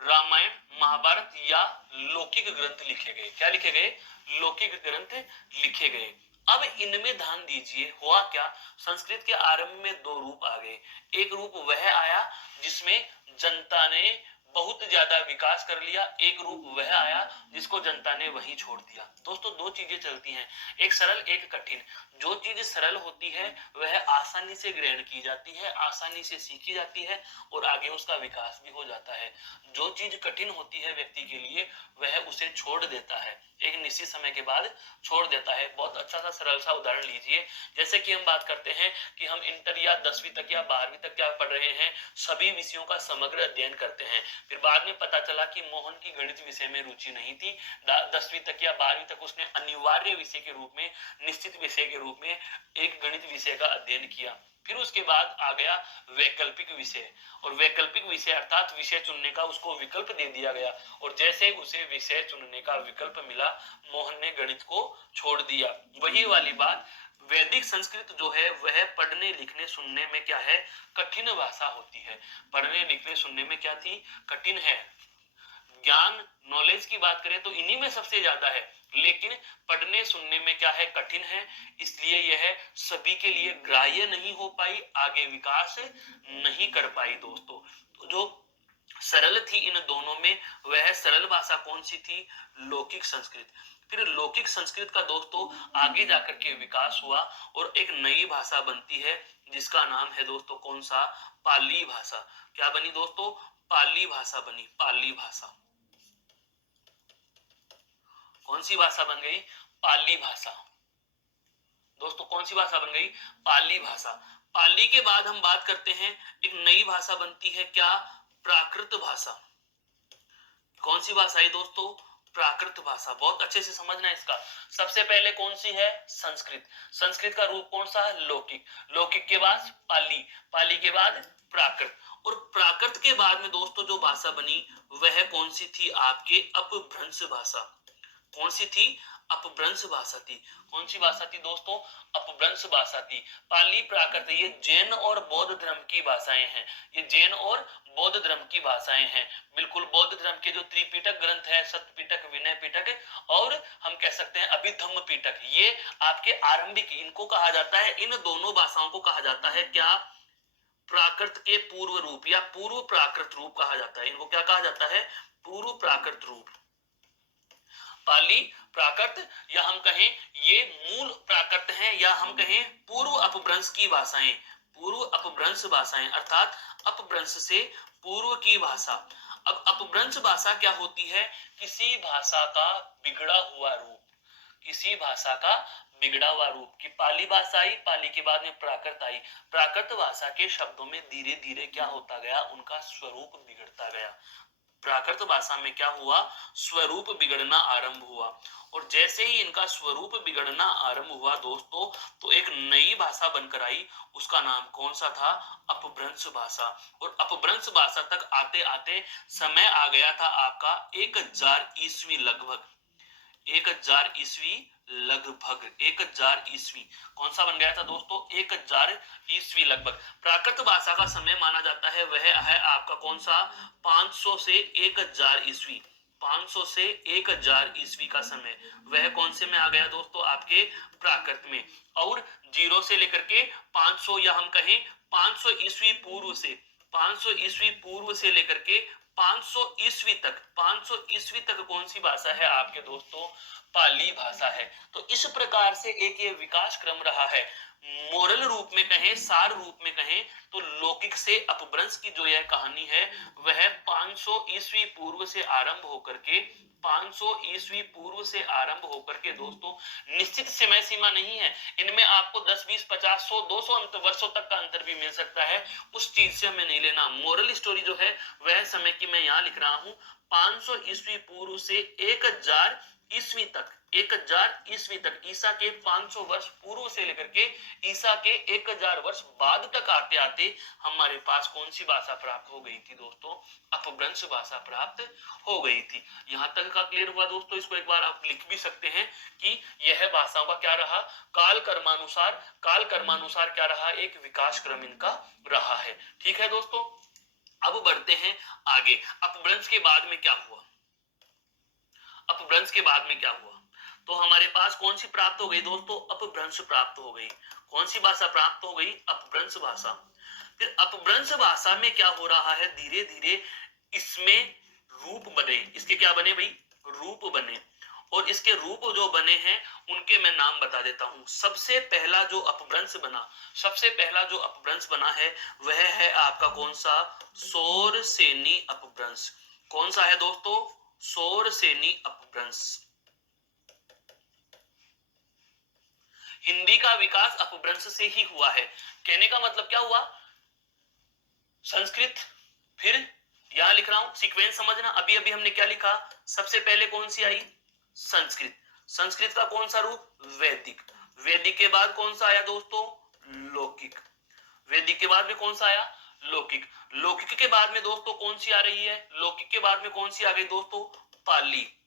रामायण, महाभारत या लौकिक ग्रंथ लिखे गए। क्या लिखे गए? लौकिक ग्रंथ लिखे गए। अब इनमें ध्यान दीजिए, हुआ क्या? संस्कृत के आरंभ में दो रूप आ गए। एक रूप वह आया जिसमें जनता ने बहुत ज्यादा विकास कर लिया, एक रूप वह आया जिसको जनता ने वहीं छोड़ दिया। दोस्तों दो चीजें चलती हैं, एक सरल एक कठिन। जो चीज सरल होती है वह आसानी से ग्रहण की जाती है, आसानी से सीखी जाती है और आगे उसका विकास भी हो जाता है। जो चीज कठिन होती है व्यक्ति के लिए वह उसे छोड़ देता है, एक निश्चित समय के बाद छोड़ देता है। बहुत अच्छा सा सरल सा उदाहरण लीजिए, जैसे कि हम बात करते हैं कि हम इंटर या 10वीं तक या 12वीं तक क्या पढ़ रहे हैं, सभी विषयों का समग्र अध्ययन करते हैं। फिर बाद में पता चला कि मोहन की गणित विषय में रुचि नहीं थी, 10वीं तक या 12वीं तक उसने अनिवार्य विषय के रूप में, निश्चित विषय के रूप में एक गणित विषय का अध्ययन किया। फिर उसके बाद आ गया वैकल्पिक विषय, और वैकल्पिक विषय अर्थात विषय चुनने का उसको विकल्प दे दिया गया, और जैसे उसे विषय चुनने का विकल्प मिला मोहन ने गणित को छोड़ दिया। वही वाली बात, वैदिक संस्कृत जो है वह पढ़ने लिखने सुनने में क्या है? कठिन भाषा होती है। पढ़ने लिखने सुनने में क्या थी? कठिन है। ज्ञान नॉलेज की बात करें तो इन्हीं में सबसे ज्यादा है, लेकिन पढ़ने सुनने में क्या है? कठिन है। इसलिए यह सभी के लिए ग्राह्य नहीं हो पाई, आगे विकास नहीं कर पाई दोस्तों। तो जो सरल थी इन दोनों में, वह सरल भाषा कौन सी थी? लौकिक संस्कृत। फिर लौकिक संस्कृत का दोस्तों आगे जाकर के विकास हुआ और एक नई भाषा बनती है जिसका नाम है दोस्तों कौन सा? पाली भाषा। क्या बनी दोस्तों? पाली भाषा बनी, पाली भाषा। कौन सी भाषा बन गई? पाली भाषा। दोस्तों कौन सी भाषा बन गई? पाली भाषा। पाली के बाद हम बात करते हैं, एक नई भाषा बनती है, क्या? प्राकृत भाषा। कौन सी भाषा है दोस्तों? प्राकृत भाषा। बहुत अच्छे से समझना इसका। सबसे पहले कौन सी है? संस्कृत। संस्कृत का रूप कौन सा? लौकिक। लौकिक के बाद पाली, पाली के बाद प्राकृत, और प्राकृत के बाद में दोस्तों जो भाषा बनी वह कौन सी थी? आपके अपभ्रंश भाषा। कौन सी थी? अपभ्रंश भाषा थी। कौन सी भाषा थी दोस्तों? अपभ्रंश भाषा थी। पाली प्राकृत ये जैन और बौद्ध धर्म की भाषाएं हैं, ये जैन और बौद्ध धर्म की भाषाएं हैं। बिल्कुल बौद्ध धर्म के जो त्रिपिटक ग्रंथ है, सत्य पिटक, विनय पिटक और हम कह सकते हैं अभिधम्म पिटक, ये आपके आरंभिक, इनको कहा जाता है, इन दोनों भाषाओं को कहा जाता है क्या? प्राकृत के पूर्व रूप या पूर्व प्राकृत रूप कहा जाता है। इनको क्या कहा जाता है? पूर्व प्राकृत रूप। पाली प्राकृत, या हम कहें ये मूल प्राकृत हैं, या हम कहें पूर्व अपभ्रंश की भाषाएं, पूर्व अपभ्रंश भाषाएं अर्थात अपभ्रंश से पूर्व की भाषा। अब अपभ्रंश भाषा क्या होती है? किसी भाषा का बिगड़ा हुआ रूप, किसी भाषा का बिगड़ा हुआ रूप। की पाली भाषा आई, पाली के बाद में प्राकृत आई, प्राकृत भाषा के शब्दों में धीरे धीरे क्या होता गया? उनका स्वरूप बिगड़ता गया। प्राकृत भाषा में क्या हुआ? स्वरूप बिगड़ना आरंभ हुआ, और जैसे ही इनका स्वरूप बिगड़ना आरंभ हुआ दोस्तों, तो एक नई भाषा बनकर आई, उसका नाम कौन सा था? अपभ्रंश भाषा। और अपभ्रंश भाषा तक आते आते समय आ गया था आपका 1000 ईस्वी लगभग, 1000 ईस्वी लगभग, 1000 ईस्वी। कौन सा बन गया था दोस्तों? 1000 ईस्वी लगभग। प्राकृत भाषा का समय माना जाता है वह है आपका कौन सा? 500 से 1000 ईस्वी, 500 से 1000 ईस्वी का समय, वह कौन से में आ गया दोस्तों? आपके प्राकृत में। और 0 से लेकर के 500, या हम कहें 500 ईस्वी पूर्व से, 500 ईस्वी पूर्व से लेकर के 500 ईस्वी तक, 500 ईस्वी तक कौन सी भाषा है आपके दोस्तों? पाली भाषा है। तो इस प्रकार से एक ये विकास क्रम रहा है। मोरल रूप में कहें, सार रूप में कहें तो लौकिक से अपभ्रंश की जो यह कहानी है वह 500 ईस्वी पूर्व से आरंभ होकर के, 500 ईस्वी पूर्व से आरंभ होकर के दोस्तों, निश्चित समय सीमा नहीं है, इनमें आपको 10, 20, 50, 100, 200 वर्षों तक का अंतर भी मिल सकता है, उस चीज से हमें नहीं लेना। मोरल स्टोरी जो है वह समय की मैं यहाँ लिख रहा हूँ 500 ईस्वी पूर्व से 1000 ईस्वी तक, 1000 ईस्वी तक, ईसा के 500 वर्ष पूर्व से लेकर के ईसा के 1000 वर्ष बाद तक आते आते हमारे पास कौन सी भाषा प्राप्त हो गई थी दोस्तों? अपभ्रंश भाषा प्राप्त हो गई थी। यहां तक का क्लियर हुआ दोस्तों? इसको एक बार आप लिख भी सकते हैं कि यह भाषाओं का क्या रहा? काल कर्मानुसार क्या रहा? एक विकास क्रम इनका रहा है। ठीक है दोस्तों, अब बढ़ते हैं आगे। अपभ्रंश के बाद में क्या हुआ? अपभ्रंश के बाद में क्या हुआ? तो हमारे पास कौन सी प्राप्त हो गई दोस्तों? अपभ्रंश प्राप्त हो गई। कौन सी भाषा प्राप्त हो गई? अपभ्रंश भाषा। फिर अपभ्रंश भाषा में क्या हो रहा है? धीरे धीरे इसमें रूप बने। इसके क्या बने भाई? रूप बने। और इसके रूप जो बने हैं उनके मैं नाम बता देता हूं। सबसे पहला जो अपभ्रंश बना है वह है आपका कौन सा? शोरसेनी अपभ्रंश। कौन सा है दोस्तों? शोरसेनी अपभ्रंश। हिंदी का विकास अपभ्रंश से ही हुआ है। कहने का मतलब क्या हुआ? संस्कृत, फिर यहां लिख रहा हूं सीक्वेंस समझना। अभी अभी हमने क्या लिखा? सबसे पहले कौन सी आई? संस्कृत। संस्कृत का कौन सा रूप? वैदिक। वैदिक के बाद कौन सा आया दोस्तों? लौकिक। वैदिक के बाद में कौन सा आया? लौकिक। लौकिक के बाद में दोस्तों कौन सी आ रही है? लौकिक के बाद में कौन सी आ गई दोस्तों? पाली।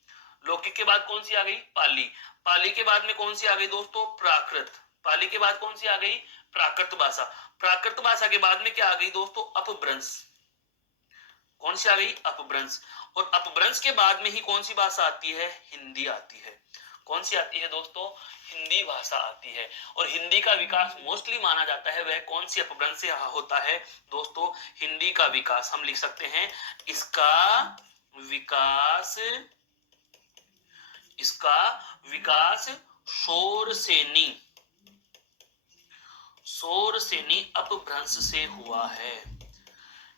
लौकिक के बाद कौन सी आ गई? पाली। पाली के बाद में कौन सी आ गई दोस्तों? प्राकृत। पाली के बाद कौन सी आ गई? प्राकृत भाषा। प्राकृत भाषा के बाद में क्या आ गई दोस्तों? अपभ्रंश। कौन सी आ गई? अपभ्रंश। और अपभ्रंश के बाद में ही कौन सी भाषा आती है? हिंदी आती है। कौन सी आती है दोस्तों? हिंदी भाषा आती है। और हिंदी का विकास मोस्टली माना जाता है वह कौन सी अपभ्रंश से होता है दोस्तों? हिंदी का विकास हम लिख सकते हैं इसका विकास शोरसेनी अपभ्रंश से हुआ है।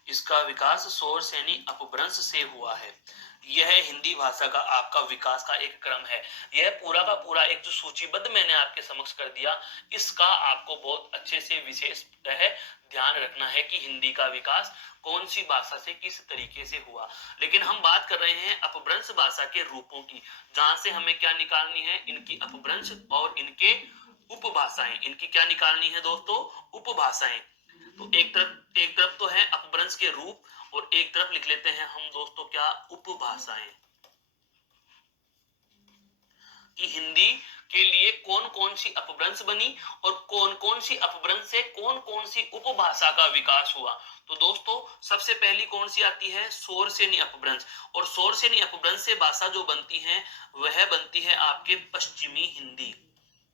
इसका विकास शोरसेनी अपभ्रंश से हुआ है। यह हिंदी भाषा का आपका विकास का एक क्रम है। यह पूरा का पूरा एक जो सूचीबद्ध मैंने आपके समक्ष कर दिया, इसका आपको बहुत अच्छे से विशेष ध्यान रखना है कि हिंदी का विकास कौन सी भाषा से किस तरीके से हुआ। लेकिन हम बात कर रहे हैं अपभ्रंश भाषा के रूपों की, जहां से हमें क्या निकालनी है? इनकी अपभ्रंश और इनके उपभाषाएं। इनकी क्या निकालनी है दोस्तों? उपभाषाएं। तो एक तरफ तो है अपभ्रंश के रूप, और एक तरफ लिख लेते हैं हम दोस्तों क्या? उपभाषाएं। कि हिंदी के लिए कौन कौन सी अपभ्रंश बनी और कौन कौन सी अपभ्रंश से कौन कौन सी उपभाषा का विकास हुआ। तो दोस्तों सबसे पहली कौन सी आती है? शोरसेनी अपभ्रंश। और शोरसेनी अपभ्रंश से भाषा जो बनती है वह बनती है आपके पश्चिमी हिंदी।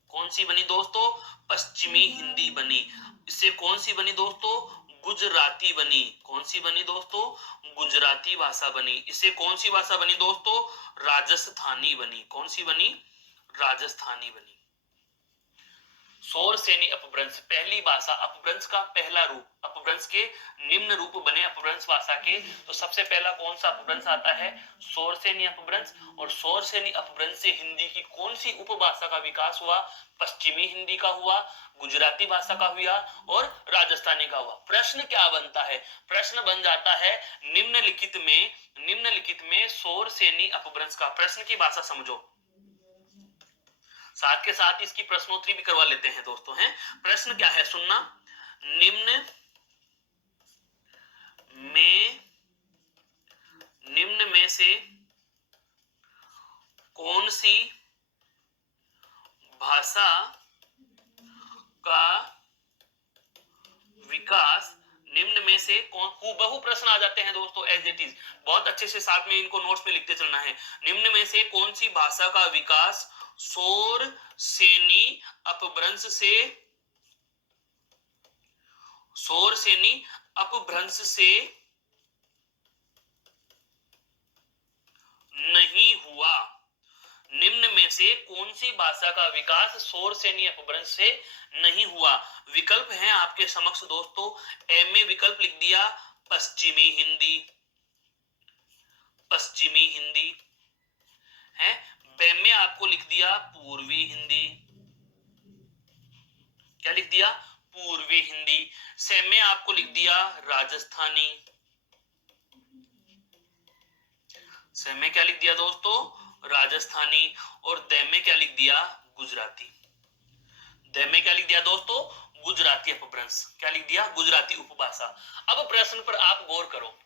कौन सी बनी दोस्तों? पश्चिमी हिंदी बनी। इससे कौन सी बनी दोस्तों? गुजराती बनी। कौन सी बनी दोस्तों? गुजराती भाषा बनी। इससे कौन सी भाषा बनी दोस्तों? राजस्थानी बनी। कौन सी बनी? राजस्थानी बनी। शोरसेनी अपभ्रंश पहली भाषा। अपभ्रंश का पहला रूप, अपभ्रंश के निम्न रूप बने अपभ्रंश भाषा के। तो सबसे पहला कौन सा अपभ्रंश आता है? शोरसेनी अपभ्रंश। और शोरसेनी अपभ्रंश से हिंदी की कौन सी उपभाषा का विकास हुआ? पश्चिमी हिंदी का हुआ, गुजराती भाषा का हुआ और राजस्थानी का हुआ। प्रश्न क्या बनता है? प्रश्न बन जाता है निम्नलिखित में शोरसेनी अपभ्रंश का प्रश्न की भाषा समझो। साथ के साथ इसकी प्रश्नोत्तरी भी करवा लेते हैं दोस्तों। हैं प्रश्न क्या है? सुनना। निम्न में से कौन सी भाषा का विकास, निम्न में से कौन, हूबहू प्रश्न आ जाते हैं दोस्तों एज इट इज। बहुत अच्छे से साथ में इनको नोट्स पे लिखते चलना है। निम्न में से कौन सी भाषा का विकास शोरसेनी अपभ्रंश से नहीं हुआ? निम्न में से कौन सी भाषा का विकास शोरसेनी अपभ्रंश से नहीं हुआ? विकल्प हैं आपके समक्ष दोस्तों। ए में विकल्प लिख दिया पश्चिमी हिंदी है। बे में आपको लिख दिया पूर्वी हिंदी। क्या लिख दिया? पूर्वी हिंदी। से में आपको लिख दिया राजस्थानी। से में क्या लिख दिया दोस्तों? राजस्थानी, और द में क्या लिख दिया, गुजराती। द में क्या लिख दिया दोस्तों, गुजराती अपभ्रंश। क्या लिख दिया, गुजराती उपभाषा। अब प्रश्न पर आप गौर करो,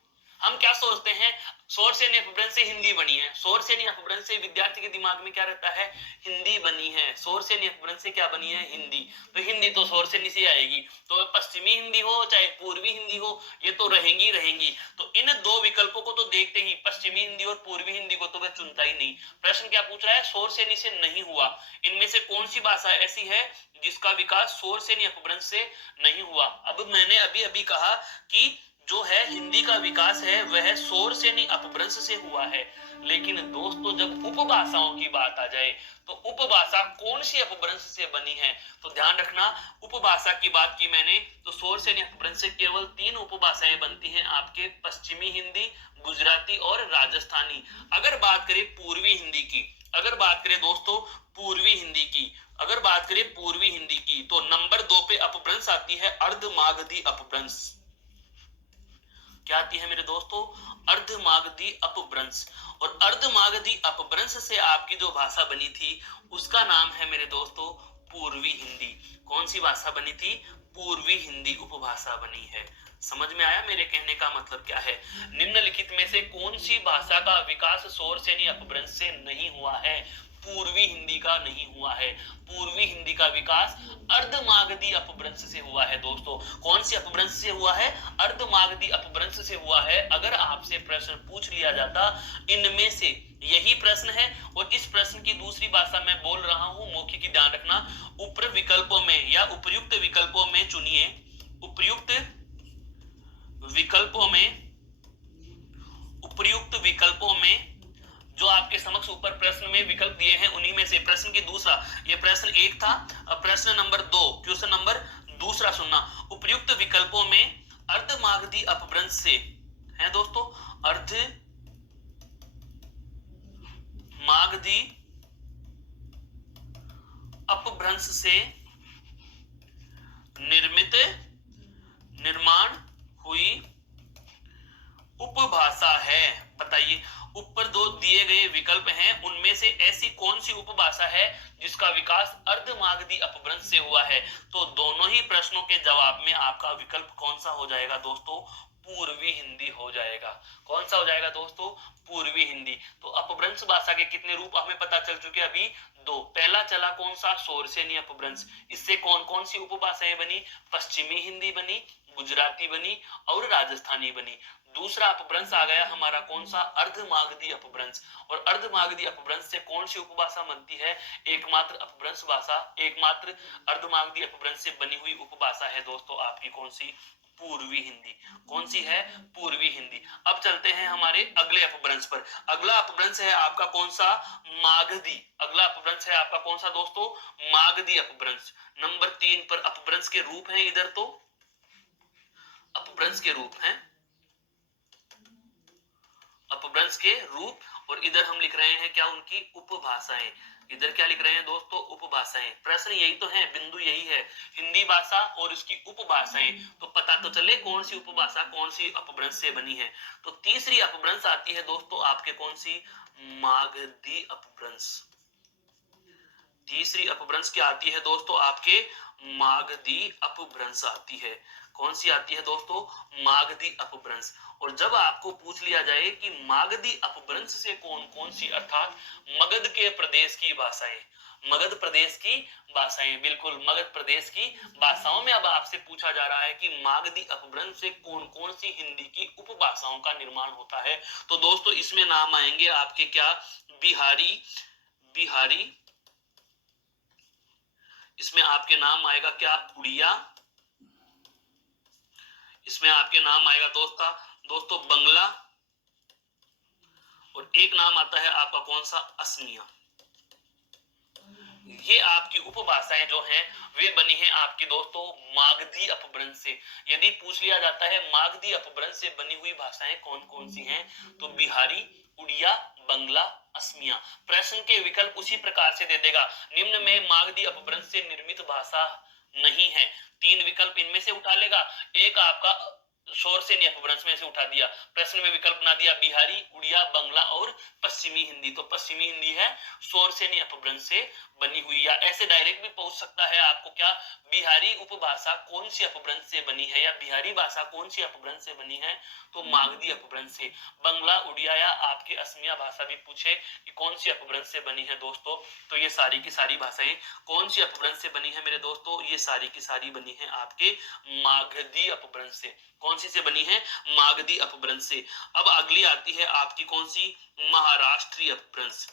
हम क्या सोचते हैं, सोर्स यानी अपभ्रंश से हिंदी बनी है, सोर्स यानी अपभ्रंश से विद्यार्थी के दिमाग में क्या रहता है, हिंदी बनी है, सोर्स यानी अपभ्रंश से क्या बनी है, हिंदी। तो हिंदी तो सोर्स यानी से आएगी, तो पश्चिमी हिंदी हो चाहे पूर्वी हिंदी हो, ये तो रहेंगी रहेंगी। तो इन दो विकल्पों को तो देखते ही पश्चिमी हिंदी और पूर्वी हिंदी को तो वह चुनता ही नहीं। प्रश्न क्या पूछ रहा है, सोर्स यानी से नहीं हुआ, इनमें से कौन सी भाषा ऐसी है जिसका विकास सोर्स यानी अपभ्रंश से नहीं हुआ। अब मैंने अभी अभी कहा कि जो है हिंदी का विकास है वह सोर्स यानी अपभ्रंश से हुआ है, लेकिन दोस्तों जब उपभाषाओं की बात आ जाए तो उपभाषा कौन सी अपभ्रंश से बनी है, तो ध्यान रखना उपभाषा की बात की मैंने, तो सोर्स यानी अपभ्रंश से केवल 3 उपभाषाएं बनती हैं आपके, पश्चिमी हिंदी, गुजराती और राजस्थानी। अगर बात करें पूर्वी हिंदी की, अगर बात करें दोस्तों पूर्वी हिंदी की, अगर बात करें पूर्वी हिंदी की, तो नंबर 2 पे अपभ्रंश आती है अर्धमागधी अपभ्रंश। क्या आती है मेरे दोस्तों, अर्धमागधी अपभ्रंश। और अर्धमागधी अपभ्रंश से आपकी जो भाषा बनी थी उसका नाम है मेरे दोस्तों पूर्वी हिंदी। कौन सी भाषा बनी थी, पूर्वी हिंदी उपभाषा बनी है। समझ में आया मेरे कहने का मतलब क्या है। निम्नलिखित में से कौन सी भाषा का विकास सोर्स यानी अपभ्रंश से नहीं हुआ है, पूर्वी हिंदी का नहीं हुआ है। पूर्वी हिंदी का विकास अर्धमागधी अपभ्रंश से हुआ है दोस्तों। कौन सी अपभ्रंश से हुआ है, अर्धमागधी अपभ्रंश से हुआ है। अगर आपसे प्रश्न पूछ लिया जाता इनमें से, यही प्रश्न है और इस प्रश्न की दूसरी भाषा मैं बोल रहा हूं, मौखिक की ध्यान रखना, उपर विकल्पों में या उपर्युक्त विकल्पों में चुनिए, उपर्युक्त विकल्पों में, उपर्युक्त विकल्पों में जो आपके समक्ष ऊपर प्रश्न में विकल्प दिए हैं उन्हीं में से प्रश्न की दूसरा, ये प्रश्न 1 था, अब प्रश्न नंबर 2, क्वेश्चन नंबर दूसरा सुनना। उपर्युक्त विकल्पों में अर्धमागधी अपभ्रंश से है दोस्तों, अर्धमागधी अपभ्रंश से निर्माण हुई उपभाषा है। बताइए, ऊपर दो दिए गए विकल्प हैं उनमें से ऐसी कौन सी उपभाषा है जिसका विकास अर्धमागधी अपभ्रंश से हुआ है। तो दोनों ही प्रश्नों के जवाब में आपका विकल्प कौन सा हो जाएगा दोस्तों, पूर्वी हिंदी हो जाएगा। कौन सा हो जाएगा दोस्तों, पूर्वी हिंदी। तो अपभ्रंश भाषा के कितने रूप हमें पता चल चुके अभी, 2। पहला चला कौन सा, सोर्स यानी अपभ्रंश, इससे कौन कौन सी उपभाषाएं बनी, पश्चिमी हिंदी बनी, गुजराती बनी और राजस्थानी बनी। दूसरा अपभ्रंश आ गया हमारा कौन सा, अर्धमागधी अपभ्रंश। और अर्धमागधी अपभ्रंश से कौन सी उपभाषा बनती है, एकमात्र अपभ्रंश भाषा, एकमात्र अर्धमागधी अपभ्रंश से बनी हुई उपभाषा है दोस्तों आपकी कौन सी, पूर्वी हिंदी। कौन सी है, पूर्वी हिंदी। अब चलते हैं हमारे अगले अपभ्रंश पर। अगला अपभ्रंश है आपका कौन सा, मागधी। अगला अपभ्रंश है आपका कौन सा दोस्तों, मागधी अपभ्रंश। नंबर 3 पर अपभ्रंश के रूप हैं, इधर तो अपभ्रंश के रूप हैं, अपभ्रंश के रूप, और इधर हम लिख रहे हैं क्या, उनकी उपभाषाएं। इधर क्या लिख रहे हैं दोस्तों, उपभाषाएं। प्रश्न यही तो है, बिंदु यही है, हिंदी भाषा और उसकी उपभाषाएं। तो पता तो चले कौन सी उपभाषा कौन सी अपभ्रंश से बनी है। तो तीसरी अपभ्रंश आती है दोस्तों आपके कौन सी, मागधी अपभ्रंश। तीसरी अपभ्रंश क्या आती है दोस्तों आपके, मागधी अपभ्रंश आती है। कौन सी आती है दोस्तों, मागधी अपभ्रंश। और जब आपको पूछ लिया जाए कि मागधी अपभ्रंश से कौन कौन सी, अर्थात मगध के प्रदेश की भाषाएं, मगध प्रदेश की भाषाएं, बिल्कुल मगध प्रदेश की भाषाओं में अब आपसे पूछा जा रहा है कि मागधी अपभ्रंश से कौन कौन सी हिंदी की उपभाषाओं का निर्माण होता है। तो दोस्तों इसमें नाम आएंगे आपके क्या, बिहारी, बिहारी, इसमें आपके नाम आएगा क्या, उड़िया, इसमें आपके नाम आएगा दोस्तों बंगला, और एक नाम आता है आपका कौन सा, असमिया। ये आपकी उपभाषाएं जो हैं वे बनी हैं आपकी दोस्तों मागधी अपभ्रंश से। यदि पूछ लिया जाता है मागधी अपभ्रंश से बनी हुई भाषाएं कौन कौन सी हैं, तो बिहारी, उड़िया, बंगला, असमिया। प्रश्न के विकल्प उसी प्रकार से दे देगा, निम्न में मागधी अपभ्रंश से निर्मित भाषा नहीं है, 3 विकल्प इनमें से उठा लेगा। एक आपका शोर से नहीं अपभ्रंश में से उठा दिया, प्रश्न में विकल्प बना दिया बिहारी, उड़िया, बंगला और पश्चिमी हिंदी। तो पश्चिमी हिंदी है शोर से नहीं अपभ्रंश से बनी हुई। या ऐसे डायरेक्ट भी पूछ सकता है आपको क्या, बिहारी उपभाषा कौन सी अपभ्रंश से बनी है, या बिहारी भाषा कौन सी अपभ्रंश से बनी है, तो मागधी अपभ्रंश से। बंगला, उड़िया या आपके असमिया भाषा भी पूछे कि कौन सी अपभ्रंश से बनी है दोस्तों, तो ये सारी की सारी भाषाएं कौन सी अपभ्रंश से बनी है मेरे दोस्तों, ये सारी की सारी बनी है आपके मागधी अपभ्रंश से। कौन सी से बनी है, मागधी अपभ्रंश से। अब अगली आती है आपकी कौन सी, महाराष्ट्रीय अपभ्रंश।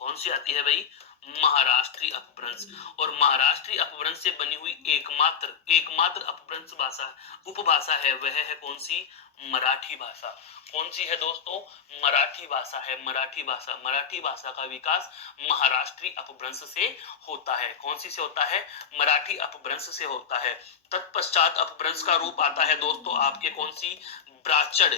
कौन सी आती है भाई, महाराष्ट्रीय अपभ्रंश। और महाराष्ट्रीय अपभ्रंश से बनी हुई एकमात्र अपभ्रंश भाषा उपभाषा है, वह है कौन सी, मराठी भाषा। कौन सी है दोस्तों, मराठी भाषा है। मराठी भाषा, मराठी भाषा का विकास महाराष्ट्रीय अपभ्रंश से होता है। कौन सी से होता है, मराठी अपभ्रंश से होता है। तत्पश्चात अपभ्रंश का रूप आता है दोस्तों आपके कौन सी, ब्राचड़।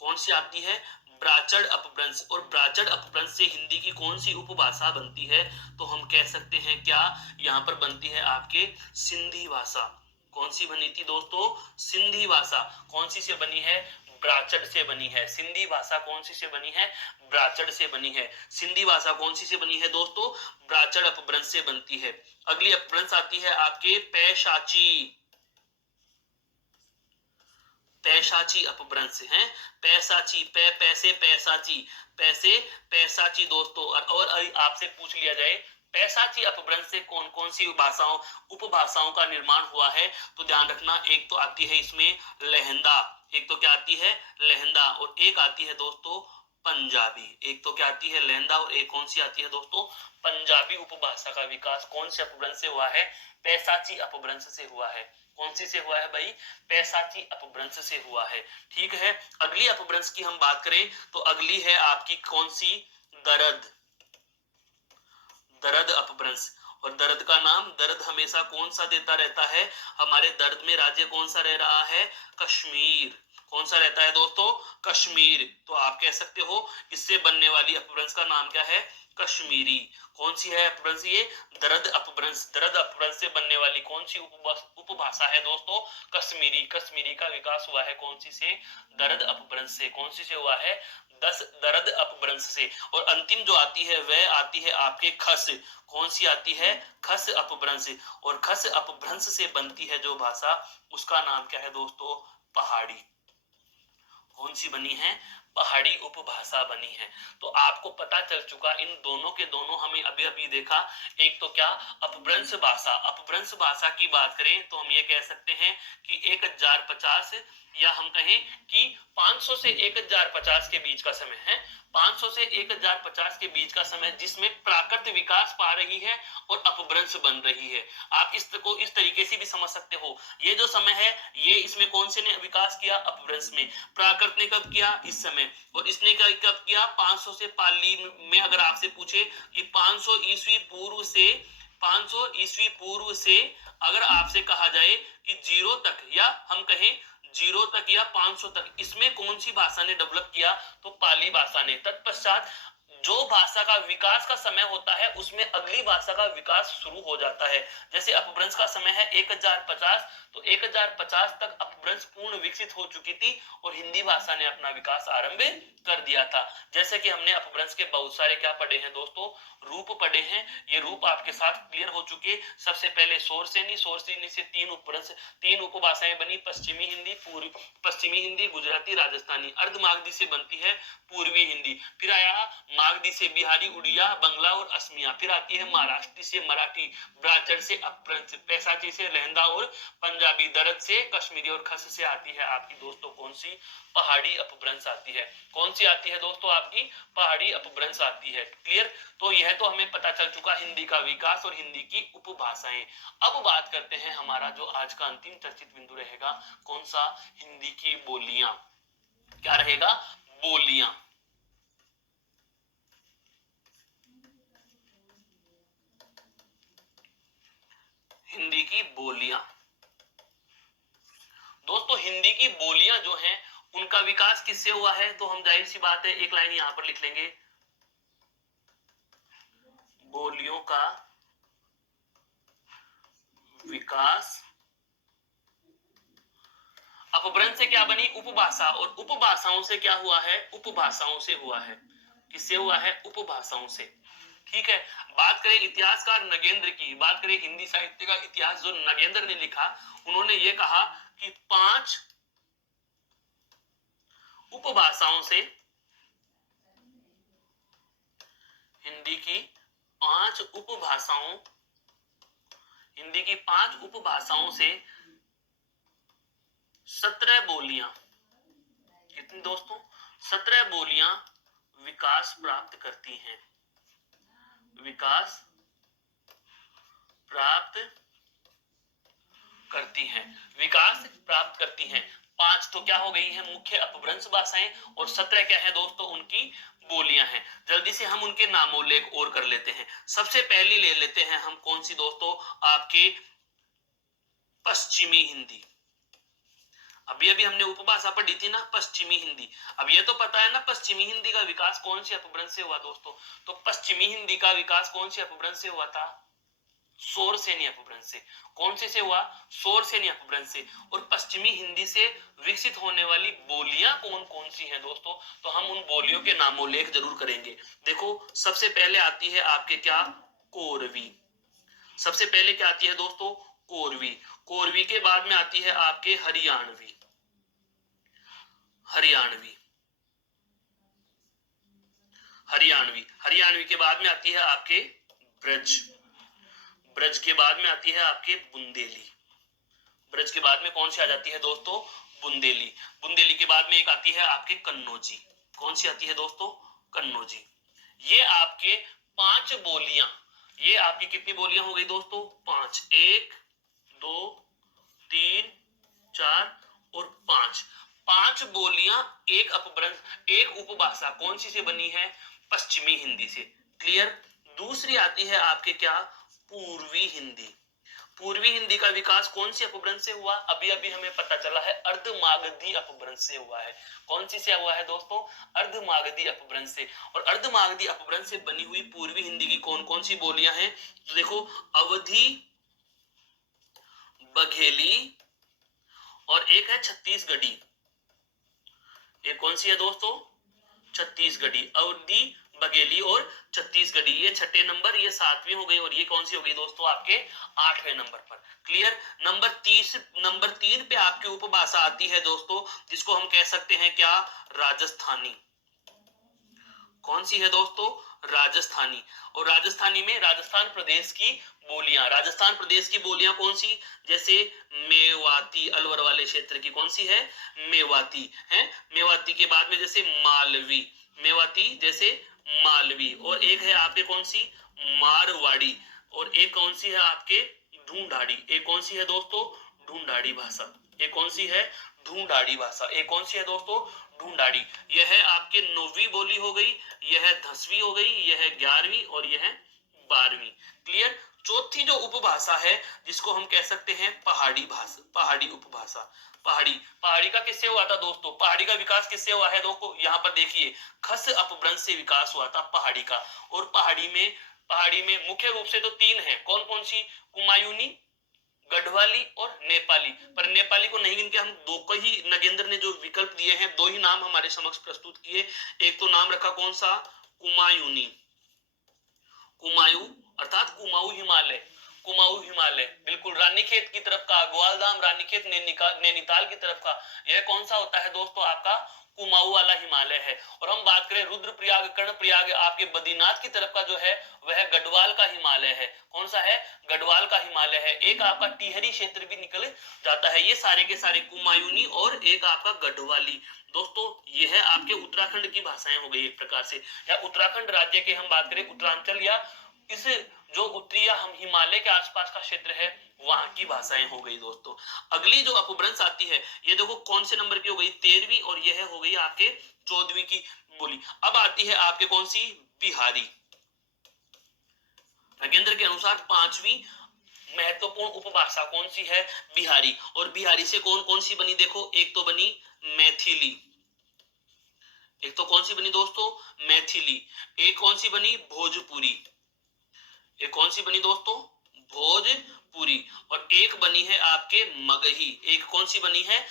कौन सी आती है, ब्राचड़ अपभ्रंश। और ब्राचड़ अपभ्रंश से हिंदी की कौन सी उपभाषा बनती है, तो हम कह सकते हैं क्या, यहाँ पर बनती है आपके सिंधी भाषा। कौन सी बनी थी दोस्तों, सिंधी भाषा। कौन सी से बनी है, ब्राचड़ से बनी है। सिंधी भाषा कौन सी से बनी है, ब्राचड़ से बनी है। सिंधी भाषा कौन सी से बनी है दोस्तों, ब्राचड़ अपभ्रंश से बनती है। अगली अपभ्रंश आती है आपके पैशाची। पैशाची अपभ्रंश है, पैसाची, पैसे पैसाची, पैसे पैसाची दोस्तों। और आपसे पूछ लिया जाए पैसाची अपभ्रंश से कौन कौन सी भाषाओं उपभाषाओं का निर्माण हुआ है, तो ध्यान रखना, एक तो आती है इसमें लहंदा, एक तो क्या आती है, लहंदा, और एक आती है दोस्तों पंजाबी। एक तो क्या आती है, लहंदा, और एक कौन सी आती है दोस्तों, पंजाबी उपभाषा का विकास कौन से अपभ्रंश से हुआ है, पैसाची अपभ्रंश से हुआ है। कौन सी से हुआ है भाई, पैसाची अपभ्रंश से हुआ है। ठीक है, अगली अपभ्रंश की हम बात करें तो अगली है आपकी कौन सी, दरद। दर्द अपभ्रंश। और दर्द का नाम, दर्द हमेशा कौन सा देता रहता है, हमारे दर्द में राज्य कौन सा रह रहा है, कश्मीर। कौन सा रहता है दोस्तों, कश्मीर। तो आप कह सकते हो इससे बनने वाली अपभ्रंश का नाम क्या है, कश्मीरी। कौन सी है अपभ्रंश ये, दर्द अपभ्रंश। दर्द अपभ्रंश से बनने वाली कौन सी उपभाषा है दोस्तों, कश्मीरी। कश्मीरी का विकास हुआ है कौन सी से, दर्द अपभ्रंश से। कौन सी से हुआ है, दर्द अपभ्रंश से। और अंतिम जो आती है वह आती है आपके खस। कौन सी आती है, खस अपभ्रंश। और खस अपभ्रंश से बनती है जो भाषा, उसका नाम क्या है दोस्तों, पहाड़ी। कौन सी बनी है, पहाड़ी उपभाषा बनी है। तो आपको पता चल चुका, इन दोनों के दोनों हमें अभी अभी देखा। एक तो क्या, अपभ्रंश भाषा। अपभ्रंश भाषा की बात करें तो हम ये कह सकते हैं कि 1050 या हम कहें कि 500 से 1050 के बीच का समय है। 500 से 1050 के बीच का समय जिसमें प्राकृत विकास पा रही है और अपभ्रंश बन रही है। आप इसको इस तरीके से भी समझ सकते हो, ये जो समय है ये इसमें कौन से ने विकास किया, अपभ्रंश में। प्राकृत ने कब किया, इस समय। और इसने कब किया, 500 से पाली में। अगर आपसे पूछे कि 500 ईस्वी पूर्व से, 500 ईस्वी पूर्व से अगर आपसे कहा जाए कि जीरो तक, या हम कहें जीरो तक या 500 तक, इसमें कौन सी भाषा ने डेवलप किया, तो पाली भाषा ने। तत्पश्चात जो भाषा का विकास का समय होता है उसमें अगली भाषा का विकास शुरू हो जाता है। जैसे अपभ्रंश का समय है 1050, तो 1050 तक अपभ्रंश पूर्ण विकसित हो चुकी थी और हिंदी भाषा ने अपना विकास आरंभ कर दिया था। जैसे कि हमने अपभ्रंश के बहुत सारे क्या पढ़े हैं दोस्तों, रूप पढ़े हैं। ये रूप आपके साथ क्लियर हो चुके। सबसे पहले शोरसेनी, शोरसेनी से तीन उपभ्रंश, तीन उपभाषाएं बनी, पश्चिमी हिंदी, पश्चिमी हिंदी, गुजराती, राजस्थानी। अर्धमागधी से बनती है पूर्वी हिंदी। फिर आया मागधी से बिहारी, उड़िया, बंगला और असमिया। फिर आती है महाराष्ट्री से मराठी, ब्राचड़ से अपभ्रंश, पैसाची से लहंदा और पंजाबी, दरद से कश्मीरी, और खस से आती है आपकी दोस्तों कौन सी, पहाड़ी अपभ्रंश आती है। कौन सी आती है दोस्तों, आपकी पहाड़ी अपभ्रंश आती है। क्लियर। तो यह तो हमें पता चल चुका हिंदी का विकास और हिंदी की उपभाषाएं। अब बात करते हैं हमारा जो आज का अंतिम चर्चित बिंदु रहेगा, कौन सा, हिंदी की बोलियां। क्या रहेगा, बोलियां। हिंदी की बोलियां। दोस्तों हिंदी की बोलियां जो हैं उनका विकास किससे हुआ है, तो हम जाहिर सी बात है एक लाइन यहां पर लिख लेंगे, बोलियों का विकास अपभ्रंश से क्या बनी? उपभाषा, और उपभाषाओं से क्या हुआ है? उपभाषाओं से हुआ है। किससे हुआ है? उपभाषाओं से। ठीक है। बात करें इतिहासकार नगेंद्र की, बात करें हिंदी साहित्य का इतिहास जो नगेंद्र ने लिखा, उन्होंने ये कहा कि 5 उपभाषाओं से, हिंदी की 5 उपभाषाओं, हिंदी की 5 उपभाषाओं से 17 बोलियां, कितनी दोस्तों? 17 बोलियां विकास प्राप्त करती हैं, विकास प्राप्त करती हैं, विकास प्राप्त करती हैं। 5 तो क्या हो गई है? मुख्य अपभ्रंश भाषाएं, और 17 क्या है दोस्तों? उनकी बोलियां हैं। जल्दी से हम उनके नामोल्लेख और कर लेते हैं। सबसे पहली ले लेते हैं हम, कौन सी दोस्तों? आपके पश्चिमी हिंदी। अभी अभी हमने उपभाषा पढ़ी थी ना, पश्चिमी हिंदी। अब ये तो पता है ना पश्चिमी हिंदी का विकास कौन से अपभ्रंश से हुआ दोस्तों? तो पश्चिमी हिंदी का विकास कौन से अपभ्रंश से हुआ था? शोरसेनी अपभ्रंश से। कौन से हुआ? शोरसेनी अपभ्रंश से। और पश्चिमी हिंदी से विकसित होने वाली बोलियां कौन कौन सी हैं दोस्तों? तो हम उन बोलियों के नामोल्लेख जरूर करेंगे। देखो, सबसे पहले आती है आपके क्या? कोरवी। सबसे पहले क्या आती है दोस्तों? कोरवी। कोरवी के बाद में आती है आपके हरियाणवी। हरियाणवी। हरियाणवी। हरियाणवी के बाद में आती है आपके ब्रज। ब्रज के बाद में आती है आपके बुंदेली। ब्रज के बाद में कौन सी आ जाती है दोस्तों? बुंदेली। बुंदेली के बाद में एक आती है आपके कन्नौजी। कौन सी आती है दोस्तों? कन्नौजी। ये आपके 5 बोलियां, ये आपकी कितनी बोलियां हो गई दोस्तों? 5। 1 2 3 4 और 5। 5 बोलियां एक अपभ्रंश, एक उपभाषा कौन सी से बनी है? पश्चिमी हिंदी से। क्लियर। दूसरी आती है आपके क्या? पूर्वी हिंदी। पूर्वी हिंदी का विकास कौन सी अपभ्रंश से हुआ? अभी अभी हमें पता चला है, अर्धमागधी अपभ्रंश से हुआ है। कौन सी से हुआ है दोस्तों? अर्धमागधी अपभ्रंश से। और अर्धमागधी अपभ्रंश से बनी हुई पूर्वी हिंदी की कौन कौन सी बोलियां हैं? तो देखो, अवधी, बघेली, और एक है छत्तीसगढ़ी। एक कौन सी है दोस्तों? छत्तीसगढ़ी। अवधी, बघेली और छत्तीसगढ़ी, ये 6ठे नंबर, ये 7वीं हो गई, और ये कौन सी हो गई दोस्तों? आपके 8वें नंबर पर। क्लियर। नंबर 3 पे आपकी उपभाषा आती है दोस्तों, जिसको हम कह सकते हैं क्या? राजस्थानी। कौन सी है दोस्तों? राजस्थानी। और राजस्थानी में राजस्थान प्रदेश की बोलियां, राजस्थान प्रदेश की बोलियां कौन सी? जैसे मेवाती, अलवर वाले क्षेत्र की कौन सी है? मेवाती है। मेवाती के बाद में जैसे मालवी, मेवाती जैसे मालवी, और एक है आपके कौन सी? मारवाड़ी, और एक कौन सी है आपके? ढूंढाड़ी। एक कौन सी है दोस्तों? ढूंढाड़ी भाषा। एक कौन सी है? ढूंढाड़ी भाषा। एक कौन सी है दोस्तों? ढूंढाड़ी। यह है आपके 9वीं बोली हो गई, यह 10वीं हो गई, यह 11वीं, और यह 12वीं। क्लियर। चौथी जो उपभाषा है, जिसको हम कह सकते हैं पहाड़ी भाषा, पहाड़ी उपभाषा। पहाड़ी, पहाड़ी का किससे हुआ था दोस्तों? पहाड़ी का विकास किससे हुआ है दोस्तों? यहाँ पर देखिए, खस अपभ्रंश से विकास हुआ था पहाड़ी का। और पहाड़ी में मुख्य रूप से तो 3 है। कौन कौन सी? कुमायूनी, गढ़वाली और नेपाली। पर नेपाली को नहीं गिनके हम 2 को ही, नगेंद्र ने जो विकल्प दिए हैं, 2 ही नाम हमारे समक्ष प्रस्तुत किए। एक तो नाम रखा कौन सा? कुमायूनी। कुमायूं अर्थात कुमाऊं हिमालय। कुमाऊं हिमालय बिल्कुल रानीखेत की तरफ का, ग्वालधाम, रानीखेत, नैनीताल की तरफ का, यह कौन सा होता है दोस्तों? आपका कुमाऊं वाला हिमालय है। और हम बात करें रुद्रप्रयाग, कर्णप्रयाग, आपके बद्रीनाथ की तरफ का जो है, वह गढ़वाल का हिमालय है। कौन सा है? गढ़वाल का हिमालय है। एक आपका टिहरी क्षेत्र भी निकल जाता है। ये सारे के सारे कुमायूनी, और एक आपका गढ़वाली। दोस्तों, यह है आपके उत्तराखंड की भाषाएं हो गई एक प्रकार से, या उत्तराखंड राज्य के हम बात करें, उत्तरांचल या इस जो उत्तरी हम हिमालय के आसपास का क्षेत्र है, वहां की भाषाएं हो गई दोस्तों। अगली जो अपभ्रंश आती है, ये देखो कौन से नंबर की हो गई? 13वीं, और यह हो गई आपके 14वीं की बोली। अब आती है आपके कौन सी? बिहारी। नगेंद्र के अनुसार 5वीं महत्वपूर्ण उपभाषा कौन सी है? बिहारी। और बिहारी से कौन कौन सी बनी? देखो, एक तो बनी मैथिली। एक तो कौन सी बनी दोस्तों? मैथिली। एक कौन सी बनी? भोजपुरी। एक कौन सी बनी दोस्तों? भोजपुरी। और एक बनी है आपके मगही, एक कौन सी बनी है,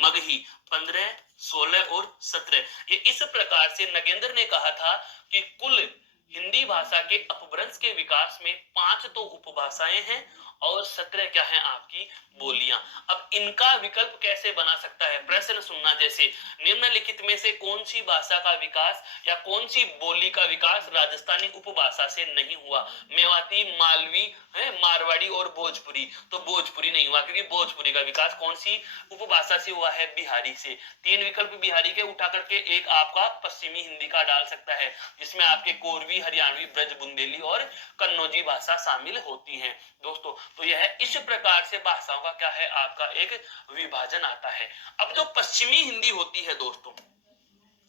मगही 15, 16 और 17। ये इस प्रकार से नगेंद्र ने कहा था कि कुल हिंदी भाषा के अपभ्रंश के विकास में 5 तो उपभाषाएं हैं और 17 क्या है आपकी बोलियां। अब इनका विकल्प कैसे बना सकता है, प्रश्न सुनना, जैसे निम्नलिखित में से कौन सी भाषा का विकास या कौन सी बोली का विकास राजस्थानी उपभाषा से नहीं हुआ, मेवाती, मालवी है, मारवाड़ी और भोजपुरी। तो भोजपुरी नहीं हुआ क्योंकि भोजपुरी का विकास कौन सी उपभाषा से हुआ है, बिहारी से। 3 विकल्प बिहारी के उठा करके एक आपका पश्चिमी हिंदी का डाल सकता है, जिसमें आपके कोरवी, हरियाणवी, ब्रज बुंदेली और कन्नौजी भाषा शामिल होती हैं दोस्तों। तो यह इस प्रकार से भाषाओं का क्या है, आपका एक विभाजन आता है। अब जो पश्चिमी हिंदी होती है दोस्तों,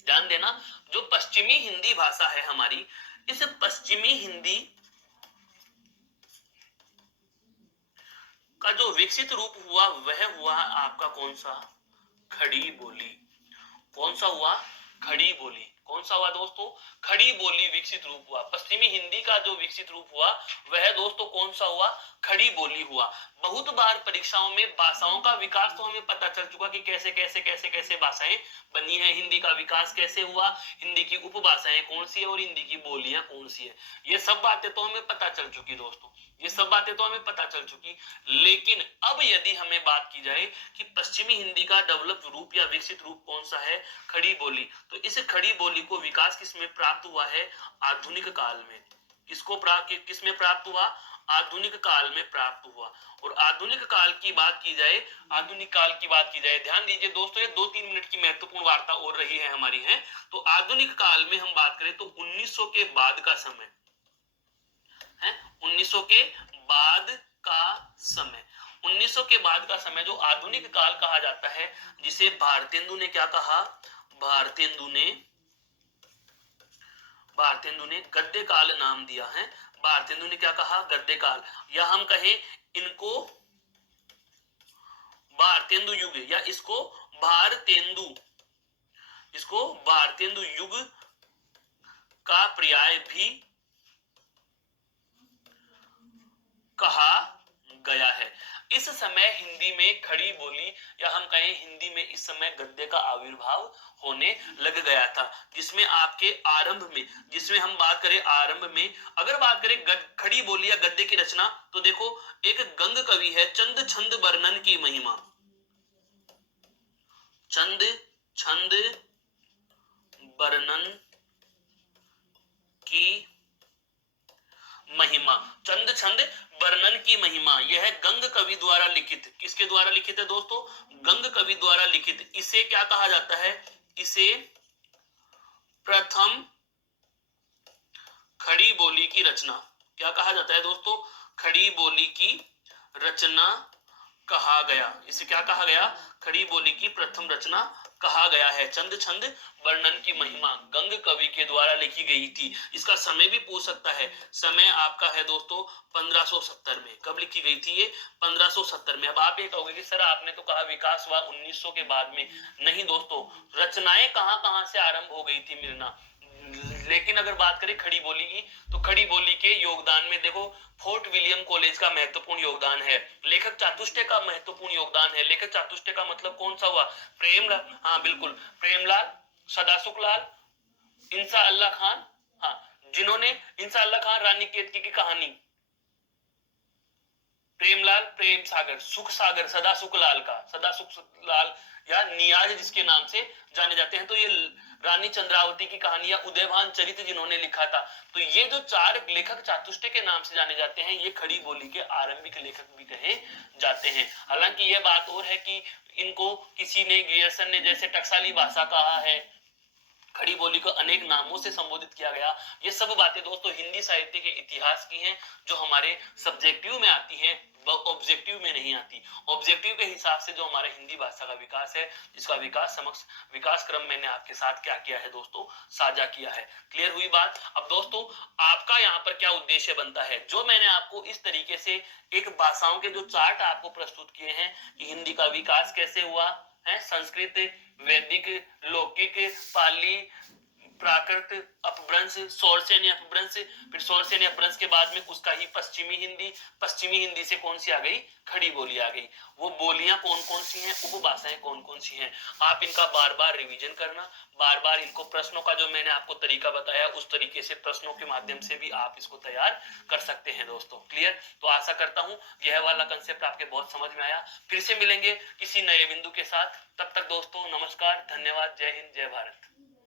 ध्यान देना, जो पश्चिमी हिंदी भाषा है हमारी, इस पश्चिमी हिंदी का जो विकसित रूप हुआ वह हुआ आपका कौन सा, खड़ी बोली। कौन सा हुआ, खड़ी बोली। कौन सा हुआ दोस्तों, खड़ी बोली विकसित रूप हुआ। पश्चिमी हिंदी का जो विकसित रूप हुआ वह दोस्तों कौन सा हुआ, खड़ी बोली हुआ। बहुत बार परीक्षाओं में भाषाओं का विकास तो हमें पता चल चुका कि कैसे कैसे कैसे कैसे भाषाएं बनी है, हिंदी का विकास कैसे हुआ, हिंदी की उपभाषाएं कौन सी है और हिंदी की बोलियां कौन सी है, ये सब बातें तो हमें पता चल चुकी दोस्तों, ये सब बातें तो हमें पता चल चुकी। लेकिन अब यदि हमें बात की जाए कि पश्चिमी हिंदी का डेवलप रूप या विकसित रूप कौन सा है, खड़ी बोली, तो इस खड़ी बोली को विकास किसमें प्राप्त हुआ है, आधुनिक काल में। किसको किसमें प्राप्त हुआ, आधुनिक काल में प्राप्त हुआ। और आधुनिक काल की बात की जाए, आधुनिक काल की बात की जाए, ध्यान दीजिए दोस्तों, ये 2-3 मिनट की महत्वपूर्ण वार्ता और रही है हमारी है। तो आधुनिक काल में हम बात करें तो 1900 के बाद का समय है, 1900 के बाद का समय, 1900 के बाद का समय जो आधुनिक काल कहा जाता है, जिसे भारतेंदु ने क्या कहा, भारतेंदु ने गद्य काल नाम दिया है। भारतेंदु ने क्या कहा, गद्य काल, या हम कहें इनको भारतेंदु युग, या इसको भारतेंदु युग का पर्याय भी कहा गया है। इस समय हिंदी में खड़ी बोली, या हम कहें हिंदी में इस समय गद्य का आविर्भाव होने लग गया था, जिसमें आपके आरंभ में, जिसमें हम बात करें आरंभ में, अगर बात करें खड़ी बोली या गद्य की रचना, तो देखो एक गंग कवि है, चंद छंद वर्णन की महिमा, चंद छंद वर्णन की महिमा, चंद छंद वर्णन की महिमा, यह गंग कवि द्वारा लिखित, किसके द्वारा लिखित है दोस्तों, गंग कवि द्वारा लिखित, इसे क्या कहा जाता है, इसे प्रथम खड़ी बोली की रचना, क्या कहा जाता है दोस्तों, खड़ी बोली की रचना कहा गया। इसे क्या कहा गया, खड़ी बोली की प्रथम रचना कहा गया है। चंद छंद वर्णन की महिमा गंग कवि के द्वारा लिखी गई थी। इसका समय भी पूछ सकता है, समय आपका है दोस्तों 1570 में। कब लिखी गई थी ये, 1570 में। अब आप ये कहोगे कि सर आपने तो कहा विकास हुआ 1900 के बाद में, नहीं दोस्तों, रचनाएं कहां कहां से आरंभ हो गई थी मिलना। लेकिन अगर बात करें खड़ी बोली की, तो खड़ी बोली के योगदान में देखो फोर्ट विलियम कॉलेज का महत्वपूर्ण योगदान है, लेखक चातुष्टय का महत्वपूर्ण योगदान है। लेखक चातुष्टय का मतलब कौन सा हुआ, प्रेमलाल, हाँ बिल्कुल, प्रेमलाल, सदासुखलाल, इंसा अल्लाह खान, हाँ, जिन्होंने इंसा अल्लाह खान रानी केतकी की कहानी, प्रेमलाल, प्रेम सागर, सुख सागर, सदा सुख लाल का, सदा सुख लाल या नियाज जिसके नाम से जाने जाते हैं, तो ये रानी चंद्रावती की कहानी या उदयभान चरित जिन्होंने लिखा था, तो ये जो 4 लेखक चातुष्टय के नाम से जाने जाते हैं, ये खड़ी बोली के आरंभिक लेखक भी कहे जाते हैं। हालांकि यह बात और है कि इनको किसी ने, ग्रियर्सन ने जैसे टकसाली भाषा कहा है, खड़ी बोली को अनेक नामों से संबोधित किया गया। ये सब बातें दोस्तों हिंदी साहित्य के इतिहास की हैं, जो हमारे सब्जेक्टिव में आती हैं, ऑब्जेक्टिव में नहीं आती। ऑब्जेक्टिव के हिसाब से जो हमारा हिंदी भाषा का विकास है, इसका विकास क्रम मैंने आपके साथ क्या किया है दोस्तों, साझा किया है। क्लियर हुई बात। अब दोस्तों आपका यहाँ पर क्या उद्देश्य बनता है, जो मैंने आपको इस तरीके से एक भाषाओं के जो चार्ट आपको प्रस्तुत किए हैं कि हिंदी का विकास कैसे हुआ है, संस्कृत, वैदिक, लौकिक, पाली, प्राकृत, अपभ्रंश, शौरसेन या अपभ्रंश, फिर शौरसेन या अपभ्रंश के बाद में उसका ही पश्चिमी हिंदी, पश्चिमी हिंदी से कौन सी आ गई, खड़ी बोली आ गई। वो बोलियां कौन कौन सी हैं, उपभाषाएं कौन कौन सी हैं, आप इनका बार बार रिवीजन करना, बार बार इनको प्रश्नों का जो मैंने आपको तरीका बताया उस तरीके से प्रश्नों के माध्यम से भी आप इसको तैयार कर सकते हैं दोस्तों। क्लियर? तो आशा करता हूं यह वाला कंसेप्ट आपके बहुत समझ में आया। फिर से मिलेंगे किसी नए बिंदु के साथ, तब तक दोस्तों नमस्कार, धन्यवाद, जय हिंद, जय भारत।